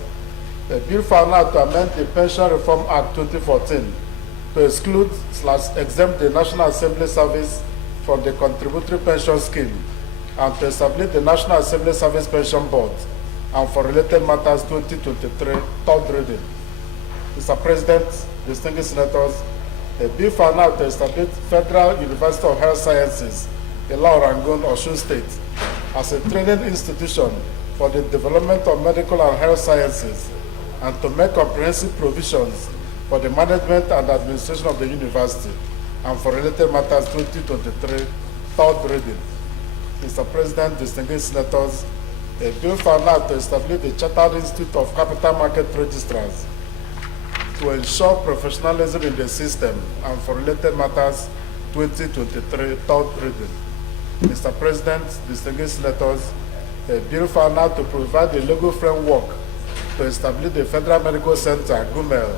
a bill found out to amend the Pension Reform Act 2014 to exclude/exempt the National Assembly service from the contributory pension scheme and to establish the National Assembly Service Pension Board and for related matters 2023, third reading. Mr. President, distinguished senators, a bill found out to establish Federal University of Health Sciences, Ilorangun, Osun State, as a training institution for the development of medical and health sciences and to make comprehensive provisions for the management and administration of the university and for related matters 2023, third reading. Mr. President, distinguished senators, a bill found out to establish the Chartered Institute of Capital Market Registrars to ensure professionalism in the system and for related matters 2023, third reading. Mr. President, distinguished senators, a bill found out to provide the legal framework to establish the Federal Medical Center, Gumel,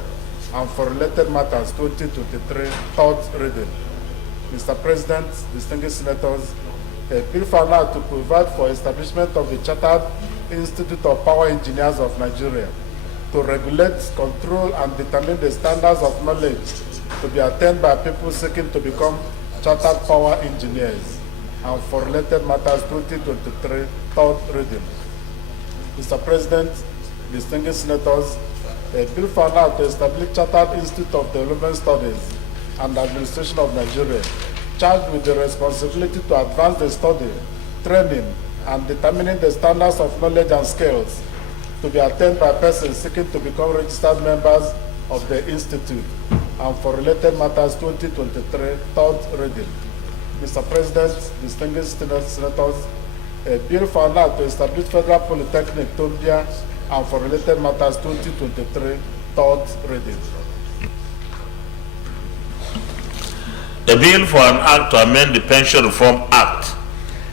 and for related matters 2023, third reading. Mr. President, distinguished senators, a bill found out to provide for establishment of the Chartered Institute of Power Engineers of Nigeria to regulate, control, and determine the standards of knowledge to be attained by people seeking to become Chartered Power Engineers, and for related matters 2023, third reading. Mr. President, distinguished senators, a bill found out to establish Chartered Institute of Development Studies and Administration of Nigeria, charged with the responsibility to advance the study, training, and determining the standards of knowledge and skills to be attained by persons seeking to become registered members of the Institute, and for related matters 2023, third reading. Mr. President, distinguished senators, a bill found out to establish Federal Polytechnic, Tombia, and for related matters 2023, third reading. A bill for an act to amend the Pension Reform Act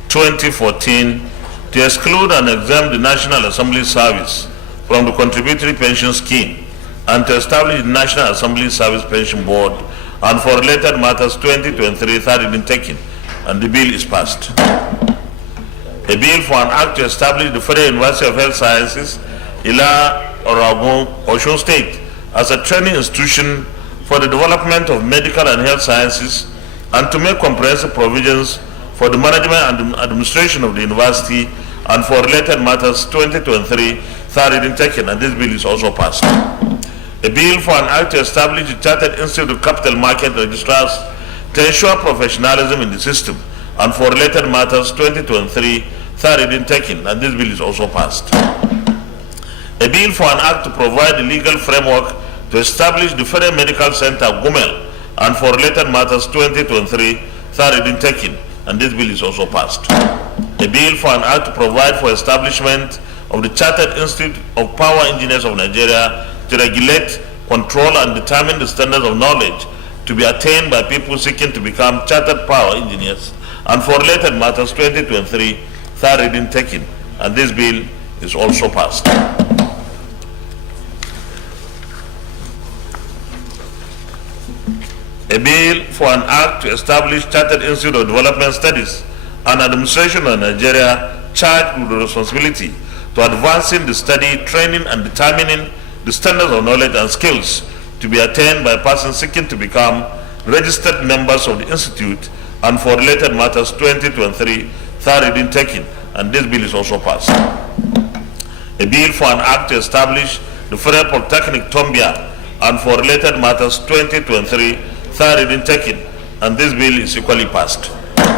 2014 to exclude and exempt the National Assembly Service from the contributory pension scheme and to establish the National Assembly Service Pension Board and for related matters 2023, third reading taken, and the bill is passed. A bill for an act to establish the Federal University of Health Sciences, Ilorangun, Osun State, as a training institution for the development of medical and health sciences and to make comprehensive provisions for the management and administration of the university and for related matters 2023, third reading taken, and this bill is also passed. A bill for an act to establish the Chartered Institute of Capital Market Registrars to ensure professionalism in the system and for related matters 2023, third reading taken, and this bill is also passed. A bill for an act to provide the legal framework to establish the Federal Medical Center, Gumel, and for related matters 2023, third reading taken, and this bill is also passed. A bill for an act to provide for establishment of the Chartered Institute of Power Engineers of Nigeria to regulate, control, and determine the standards of knowledge to be attained by people seeking to become chartered power engineers, and for related matters 2023, third reading taken, and this bill is also passed. A bill for an act to establish Chartered Institute of Development Studies and Administration of Nigeria charged with the responsibility to advancing the study, training, and determining the standards of knowledge and skills to be attained by persons seeking to become registered members of the Institute, and for related matters 2023, third reading taken, and this bill is also passed. A bill for an act to establish the Federal Polytechnic Tombia, and for related matters 2023, third reading taken, and this bill is equally passed.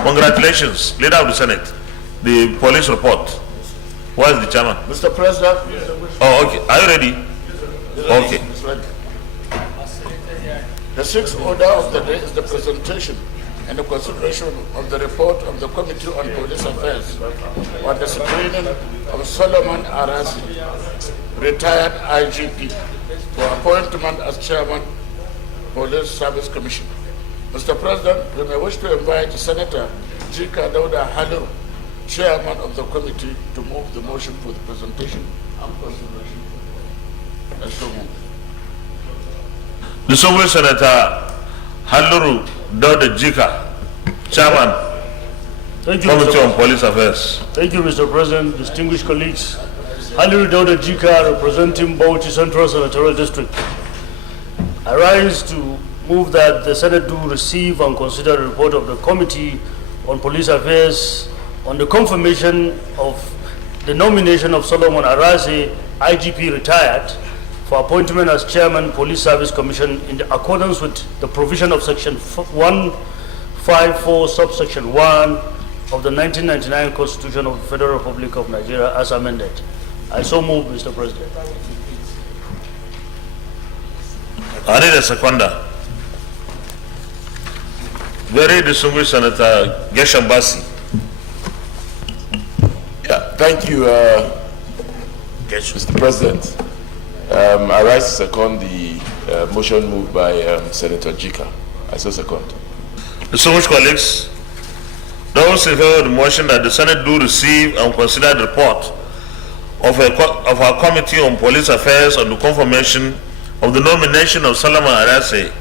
Congratulations, Leader of the Senate. The police report. Where is the chairman? Mr. President. Oh, okay. Are you ready? Okay. It's ready. The sixth order of the day is the presentation and the consideration of the report of the Committee on Police Affairs on the screening of Solomon Arasi, retired IGP, for appointment as chairman, Police Service Commission. Mr. President, we may wish to invite Senator Jika Dauda Haliru, chairman of the committee, to move the motion for the presentation and consideration. That's so moved. The Distinguished Senator Haliru Dauda Jika, chairman, Committee on Police Affairs. Thank you, Mr. President, distinguished colleagues. Haliru Dauda Jika, representing Bauchi Central Senatorial District. I rise to move that the Senate do receive and consider the report of the Committee on Police Affairs on the confirmation of the nomination of Solomon Arasi, IGP retired, for appointment as Chairman, Police Service Commission in accordance with the provision of Section 154, subsection 1 of the 1999 Constitution of the Federal Republic of Nigeria as amended. I so move, Mr. President. I need a seconder. Very distinguished Senator Geshambasi. Yeah, thank you, Mr. President. I rise to second the motion moved by Senator Jika. I so second. Distinguished colleagues, those in favor of the motion that the Senate do receive and consider the report of our Committee on Police Affairs on the confirmation of the nomination of Solomon Arasi,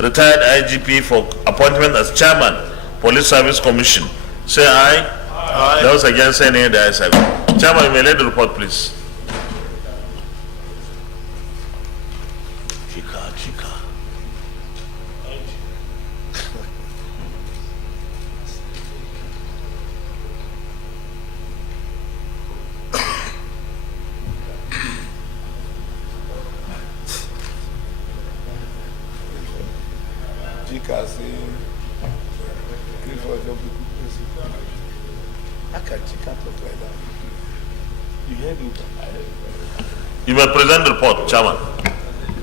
retired IGP, for appointment as Chairman, Police Service Commission, say aye. Aye. Those against, say nay. The ayes have it. Chairman, you may lead the report, please. You may present the report, Chairman.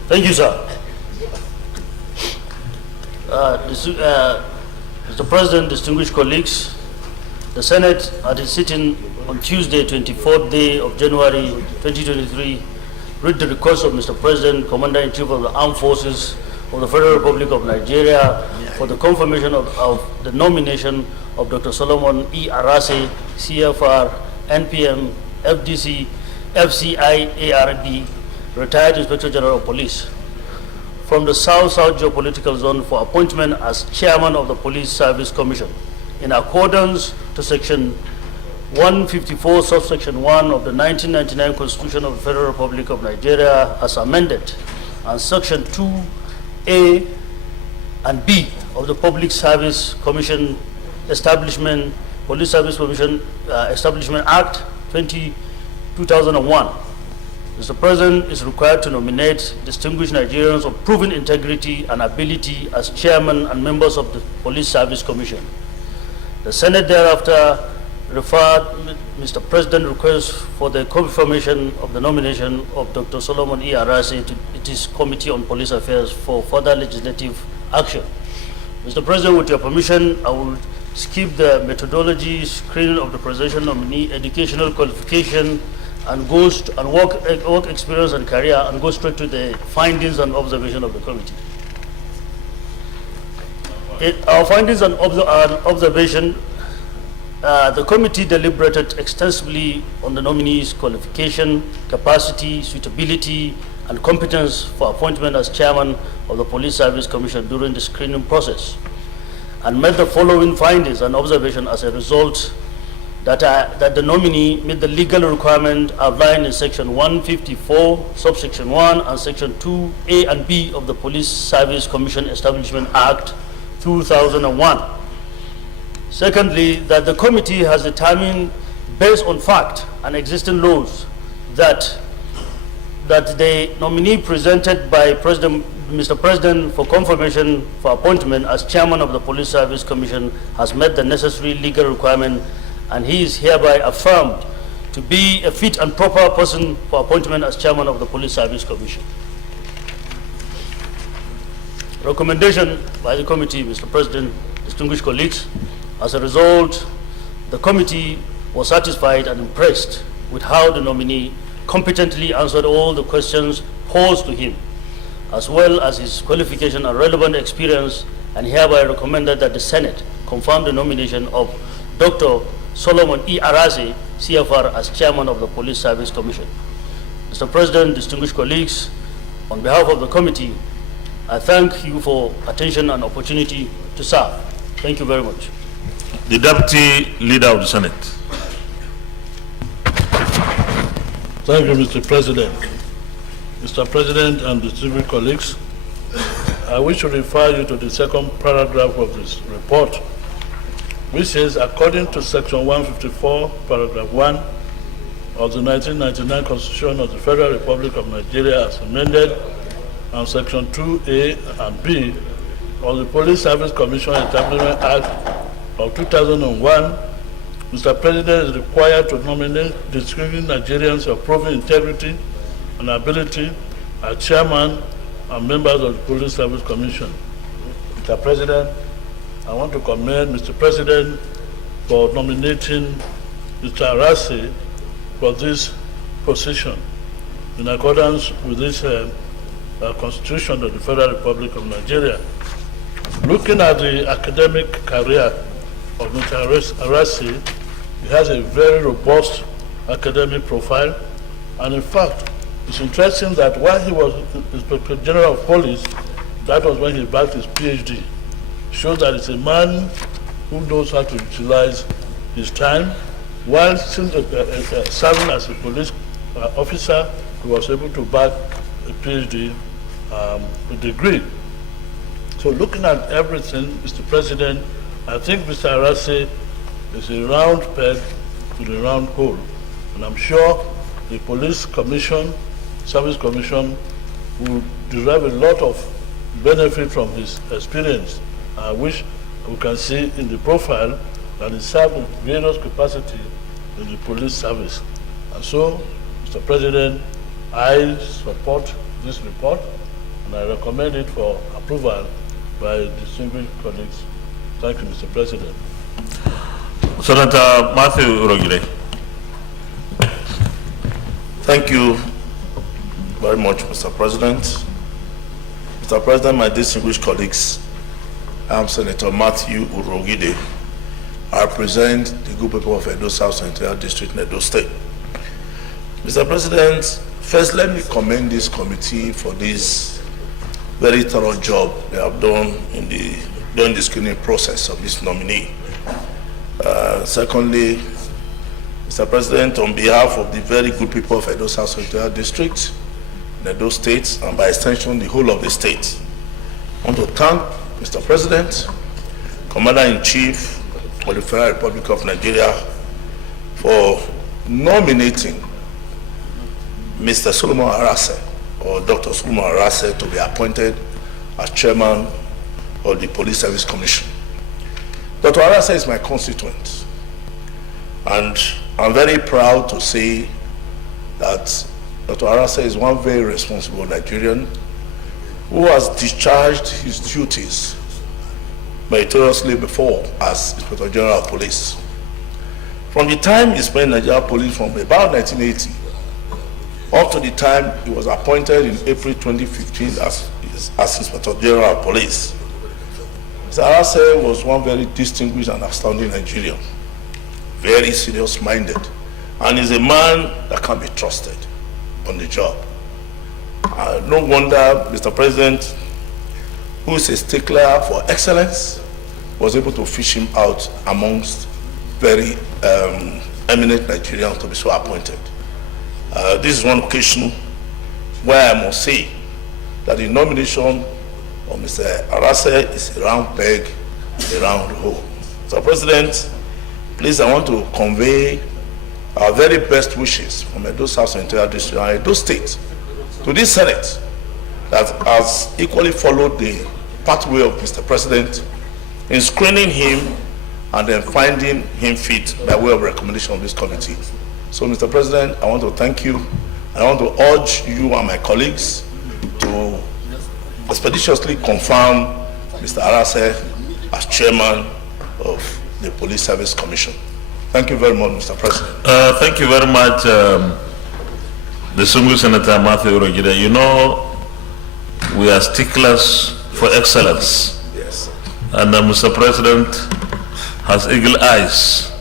Thank you, sir. Mr. President, distinguished colleagues, the Senate at its sitting on Tuesday, 24th day of January 2023, read the request of Mr. President, Commander-in-Chief of the Armed Forces of the Federal Republic of Nigeria, for the confirmation of the nomination of Dr. Solomon E. Arasi, CFR, NPM, FDC, FCI, ARB, retired Inspector General of Police, from the South-South Geopolitical Zone for appointment as Chairman of the Police Service Commission, in accordance to Section 154, subsection 1 of the 1999 Constitution of the Federal Republic of Nigeria as amended, and Section 2A and B of the Public Service Commission Establishment, Police Service Commission Establishment Act 2001. Mr. President is required to nominate distinguished Nigerians of proven integrity and ability as chairman and members of the Police Service Commission. The Senate thereafter referred Mr. President request for the confirmation of the nomination of Dr. Solomon E. Arasi to its Committee on Police Affairs for further legislative action. Mr. President, with your permission, I will skip the methodology, screening of the presidential nominee, educational qualification, and work experience and career, and go straight to the findings and observation of the committee. Our findings and observation, the committee deliberated extensively on the nominee's qualification, capacity, suitability, and competence for appointment as chairman of the Police Service Commission during the screening process, and made the following findings and observation as a result: that the nominee met the legal requirement outlined in Section 154, Subsection 1, and Section 2A and B of the Police Service Commission Establishment Act 2001. Secondly, that the committee has determined, based on fact and existing laws, that the nominee presented by Mr. President for confirmation for appointment as chairman of the Police Service Commission has met the necessary legal requirement, and he is hereby affirmed to be a fit and proper person for appointment as chairman of the Police Service Commission. Recommendation by the committee, Mr. President, distinguished colleagues. As a result, the committee was satisfied and impressed with how the nominee competently answered all the questions posed to him, as well as his qualification and relevant experience, and hereby recommended that the Senate confirm the nomination of Dr. Solomon E. Arase, CFR, as chairman of the Police Service Commission. Mr. President, distinguished colleagues, on behalf of the committee, I thank you for attention and opportunity to serve. Thank you very much. The Deputy Leader of the Senate. Thank you, Mr. President. Mr. President and distinguished colleagues, I wish to refer you to the second paragraph of this report, which says, according to Section 154, Paragraph 1 of the 1999 Constitution of the Federal Republic of Nigeria as amended, and Section 2A and B of the Police Service Commission Establishment Act of 2001, Mr. President is required to nominate distinguished Nigerians of proven integrity and ability as chairman and members of the Police Service Commission. Mr. President, I want to commend Mr. President for nominating Mr. Arase for this position in accordance with this Constitution of the Federal Republic of Nigeria. Looking at the academic career of Mr. Arase, he has a very robust academic profile, and in fact, it's interesting that while he was Inspector General of Police, that was when he backed his PhD. Shows that it's a man who knows how to utilize his time. While still serving as a police officer, he was able to back a PhD degree. So looking at everything, Mr. President, I think Mr. Arase is a round peg to the round hole. And I'm sure the Police Commission, Service Commission, will derive a lot of benefit from his experience, which we can see in the profile that he served in various capacities in the police service. And so, Mr. President, I support this report and I recommend it for approval by distinguished colleagues. Thank you, Mr. President. Senator Matthew Urogile. Thank you very much, Mr. President. Mr. President, my distinguished colleagues, I am Senator Matthew Urogide. I represent the good people of Edo South Central District in Edo State. Mr. President, first let me commend this committee for this very thorough job they have done during the screening process of this nominee. Secondly, Mr. President, on behalf of the very good people of Edo South Central District, Edo State, and by extension the whole of the state, I want to thank Mr. President, Commander-in-Chief of the Federal Republic of Nigeria, for nominating Mr. Solomon Arase, or Dr. Solomon Arase, to be appointed as chairman of the Police Service Commission. Dr. Arase is my constituent, and I'm very proud to say that Dr. Arase is one very responsible Nigerian who has discharged his duties meritoriously before as Inspector General of Police. From the time he spent in Nigeria Police from about 1980 up to the time he was appointed in April 2015 as Inspector General of Police, Mr. Arase was one very distinguished and outstanding Nigerian, very serious-minded, and is a man that can be trusted on the job. No wonder Mr. President, who is a stickler for excellence, was able to fish him out amongst very eminent Nigerians to be so appointed. This is one occasion where I must say that the nomination of Mr. Arase is a round peg, a round hole. So, President, please, I want to convey our very best wishes from Edo South Senatorial District and Edo State to this Senate that has equally followed the pathway of Mr. President in screening him and then finding him fit by way of recommendation of this committee. So, Mr. President, I want to thank you, and I want to urge you and my colleagues to expeditiously confirm Mr. Arase as chairman of the Police Service Commission. Thank you very much, Mr. President. Thank you very much, distinguished Senator Matthew Rogida. You know, we are sticklers for excellence. Yes. And Mr. President has eagle eyes.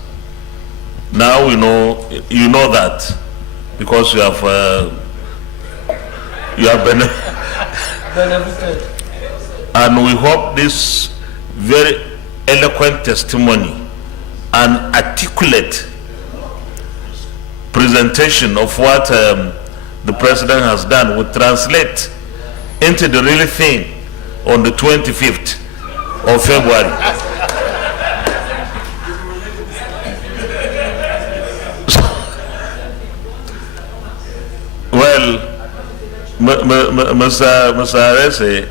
Now we know, you know that, because you have benefited. And we hope this very eloquent testimony and articulate presentation of what the President has done will translate into the real thing on the 25th of February. Well, Mr. Arase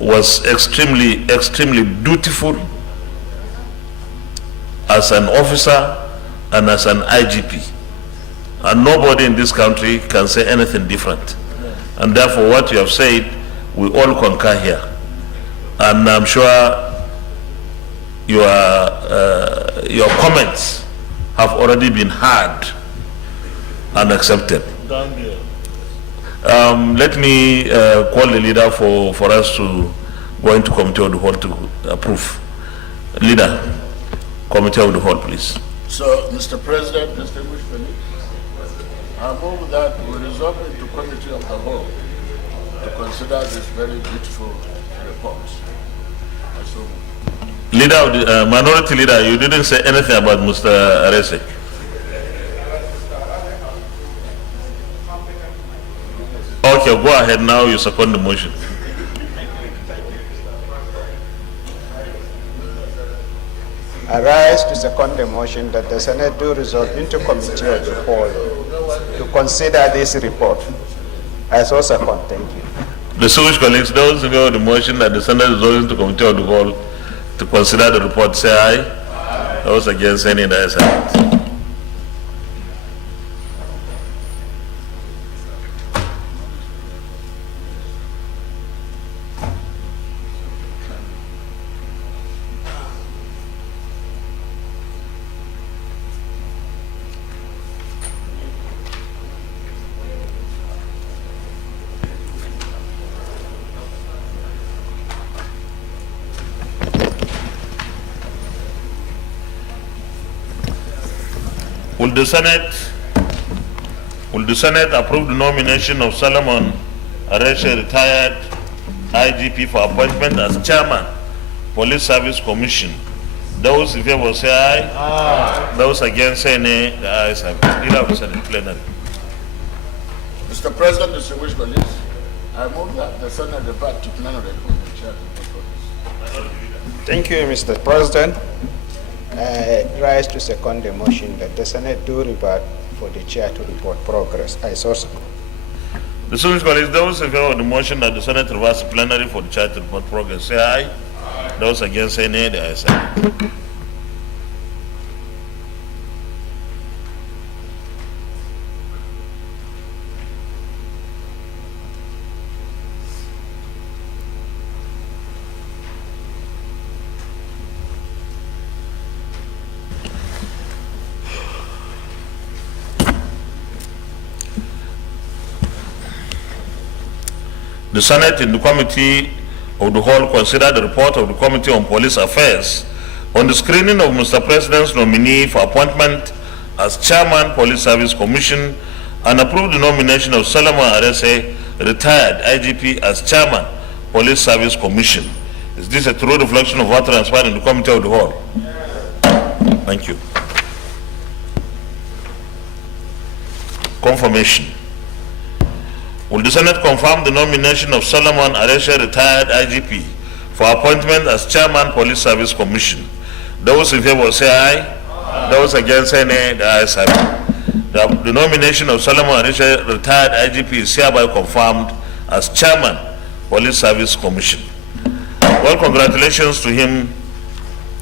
was extremely dutiful as an officer and as an IGP. And nobody in this country can say anything different. And therefore, what you have said, we all concur here. And I'm sure your comments have already been heard and accepted. Let me call the leader for us to go into committee of the whole to approve. Leader, committee of the whole, please. So, Mr. President, distinguished colleagues, I move that we resolve into committee of the whole to consider this very beautiful report. Leader of the minority leader, you didn't say anything about Mr. Arase. Okay, go ahead now, you second the motion. I rise to second the motion that the Senate do resolve into committee of the whole to consider this report. I so second. Thank you. Distinguished colleagues, those who go the motion that the Senate resolves into committee of the whole to consider the report, say aye. Those against, any the ayes have it. Will the Senate approve the nomination of Solomon Arase, retired IGP, for appointment as chairman, Police Service Commission? Those in favor say aye. Aye. Those against say nay. The ayes have it. Leader of the Senate, plenary. Mr. President, distinguished colleagues, I move that the Senate depart to plenary for the chair. Thank you, Mr. President. I rise to second the motion that the Senate do revert for the chair to report progress. I so second. Distinguished colleagues, those in favor of the motion that the Senate reverse plenary for the chair to report progress, say aye. Aye. Those against say nay. The ayes have it. The Senate in the committee of the Hall consider the report of the Committee on Police Affairs on the screening of Mr. President's nominee for appointment as Chairman, Police Service Commission, and approve the nomination of Solomon Arese, retired IGP, as Chairman, Police Service Commission. Is this a true reflection of what transpired in the Committee of the Hall? Thank you. Confirmation. Will the Senate confirm the nomination of Solomon Arese, retired IGP, for appointment as Chairman, Police Service Commission? Those in favor say aye. Those against say nay. The ayes have it. The nomination of Solomon Arese, retired IGP, is hereby confirmed as Chairman, Police Service Commission. Well, congratulations to him.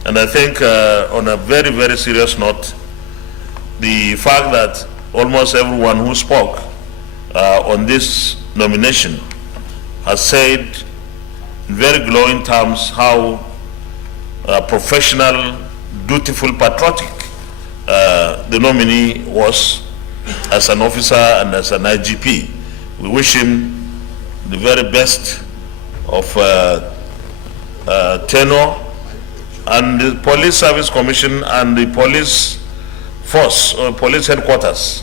And I think on a very, very serious note, the fact that almost everyone who spoke on this nomination has said in very glowing terms how professional, dutiful, patriotic the nominee was as an officer and as an IGP. We wish him the very best of tenure, and the Police Service Commission and the police force or police headquarters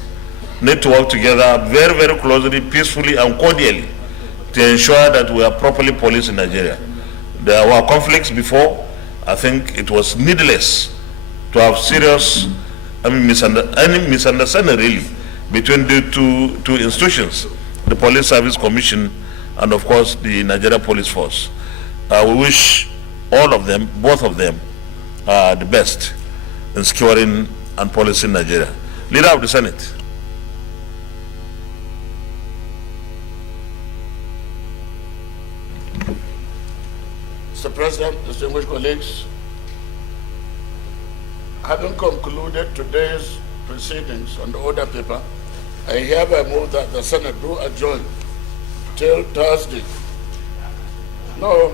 need to work together very, very closely, peacefully and cordially to ensure that we are properly policed in Nigeria. There were conflicts before. I think it was needless to have serious misunderstanding really between the two institutions, the Police Service Commission and of course the Nigeria Police Force. We wish all of them, both of them, the best in securing and policing Nigeria. Leader of the Senate. Mr. President, distinguished colleagues, having concluded today's proceedings on the order paper, I hereby move that the Senate do adjourn till Thursday. No,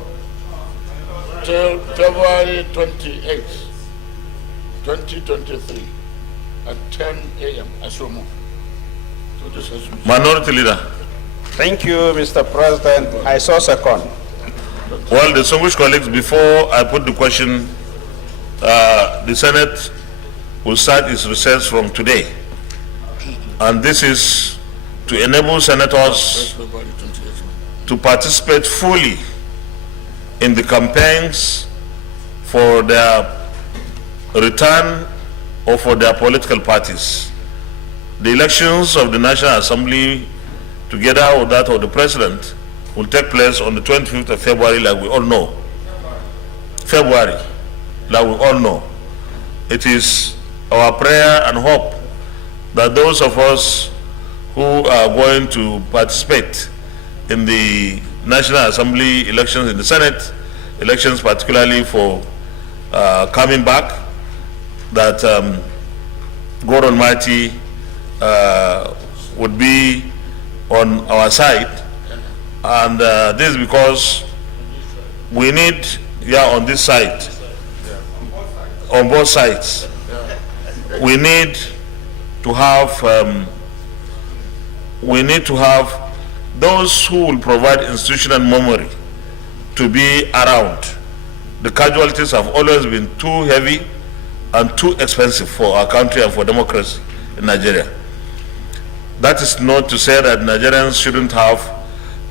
till February 28th, 2023 at 10 a.m. I so move. Minority Leader. Thank you, Mr. President. I so second. Well, distinguished colleagues, before I put the question, the Senate will start its recess from today. And this is to enable senators to participate fully in the campaigns for their return or for their political parties. The elections of the National Assembly, together with that of the President, will take place on the 25th of February, like we all know. February, like we all know. It is our prayer and hope that those of us who are going to participate in the National Assembly elections, in the Senate elections, particularly for coming back, that God Almighty would be on our side. And this is because we need, on this side, on both sides, we need to have those who will provide institutional memory to be around. The casualties have always been too heavy and too expensive for our country and for democracy in Nigeria. That is not to say that Nigerians shouldn't have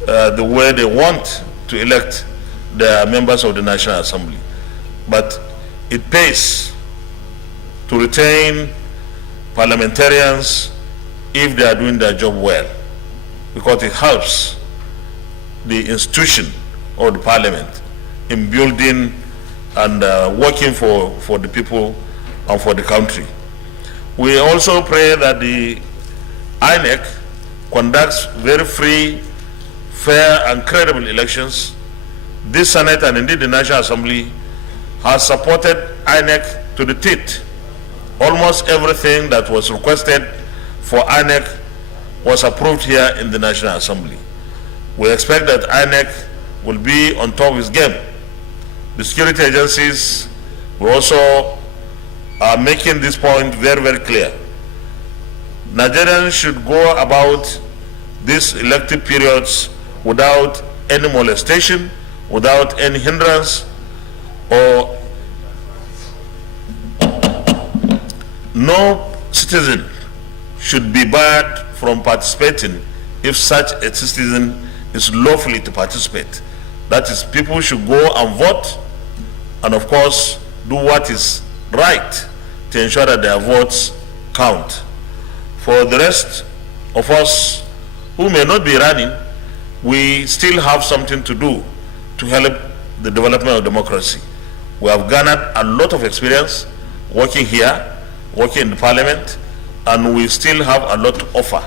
the way they want to elect their members of the National Assembly. But it pays to retain parliamentarians if they are doing their job well, because it helps the institution of the parliament in building and working for the people and for the country. We also pray that the INEC conducts very free, fair and credible elections. This Senate and indeed the National Assembly has supported INEC to the teeth. Almost everything that was requested for INEC was approved here in the National Assembly. We expect that INEC will be on top of its game. The security agencies will also are making this point very, very clear. Nigerians should go about these elective periods without any molestation, without any hindrance, or no citizen should be barred from participating if such a citizen is lawfully to participate. That is, people should go and vote, and of course do what is right to ensure that their votes count. For the rest of us who may not be running, we still have something to do to help the development of democracy. We have garnered a lot of experience working here, working in the parliament, and we still have a lot to offer.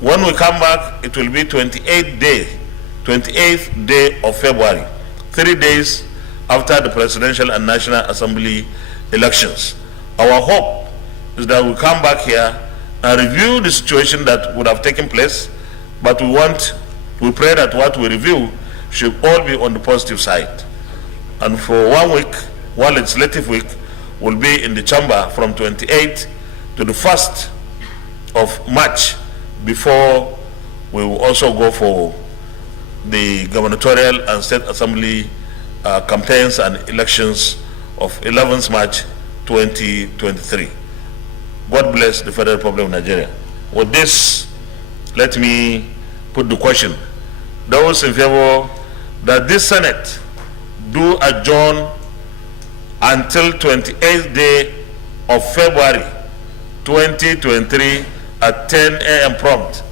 When we come back, it will be 28th day of February, 3 days after the presidential and national assembly elections. Our hope is that we come back here and review the situation that would have taken place, but we pray that what we review should all be on the positive side. And for 1 week, one legislative week, will be in the chamber from 28th to the 1st of March, before we will also go for the gubernatorial and state assembly campaigns and elections of 11th March 2023. God bless the Federal Republic of Nigeria. With this, let me put the question. Those in favor that this Senate do adjourn until 28th day of February 2023 at 10 a.m. prompt,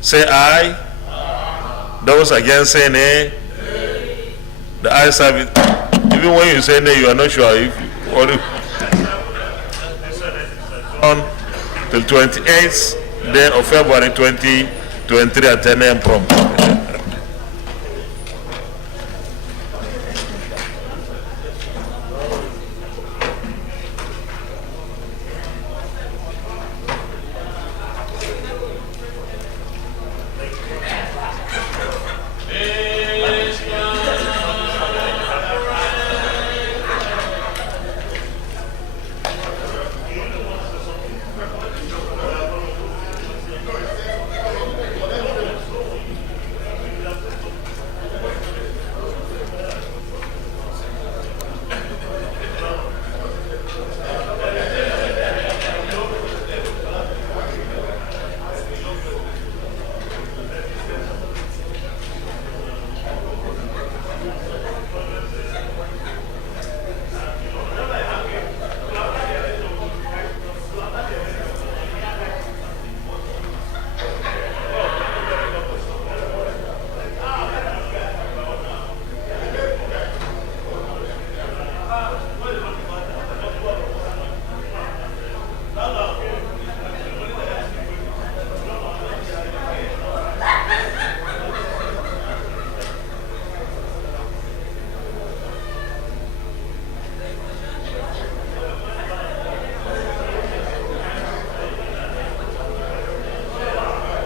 say aye. Aye. Those against say nay. Nay. The ayes have it. Even when you say nay, you are not sure if on till 28th day of February 2023 at 10 a.m. prompt.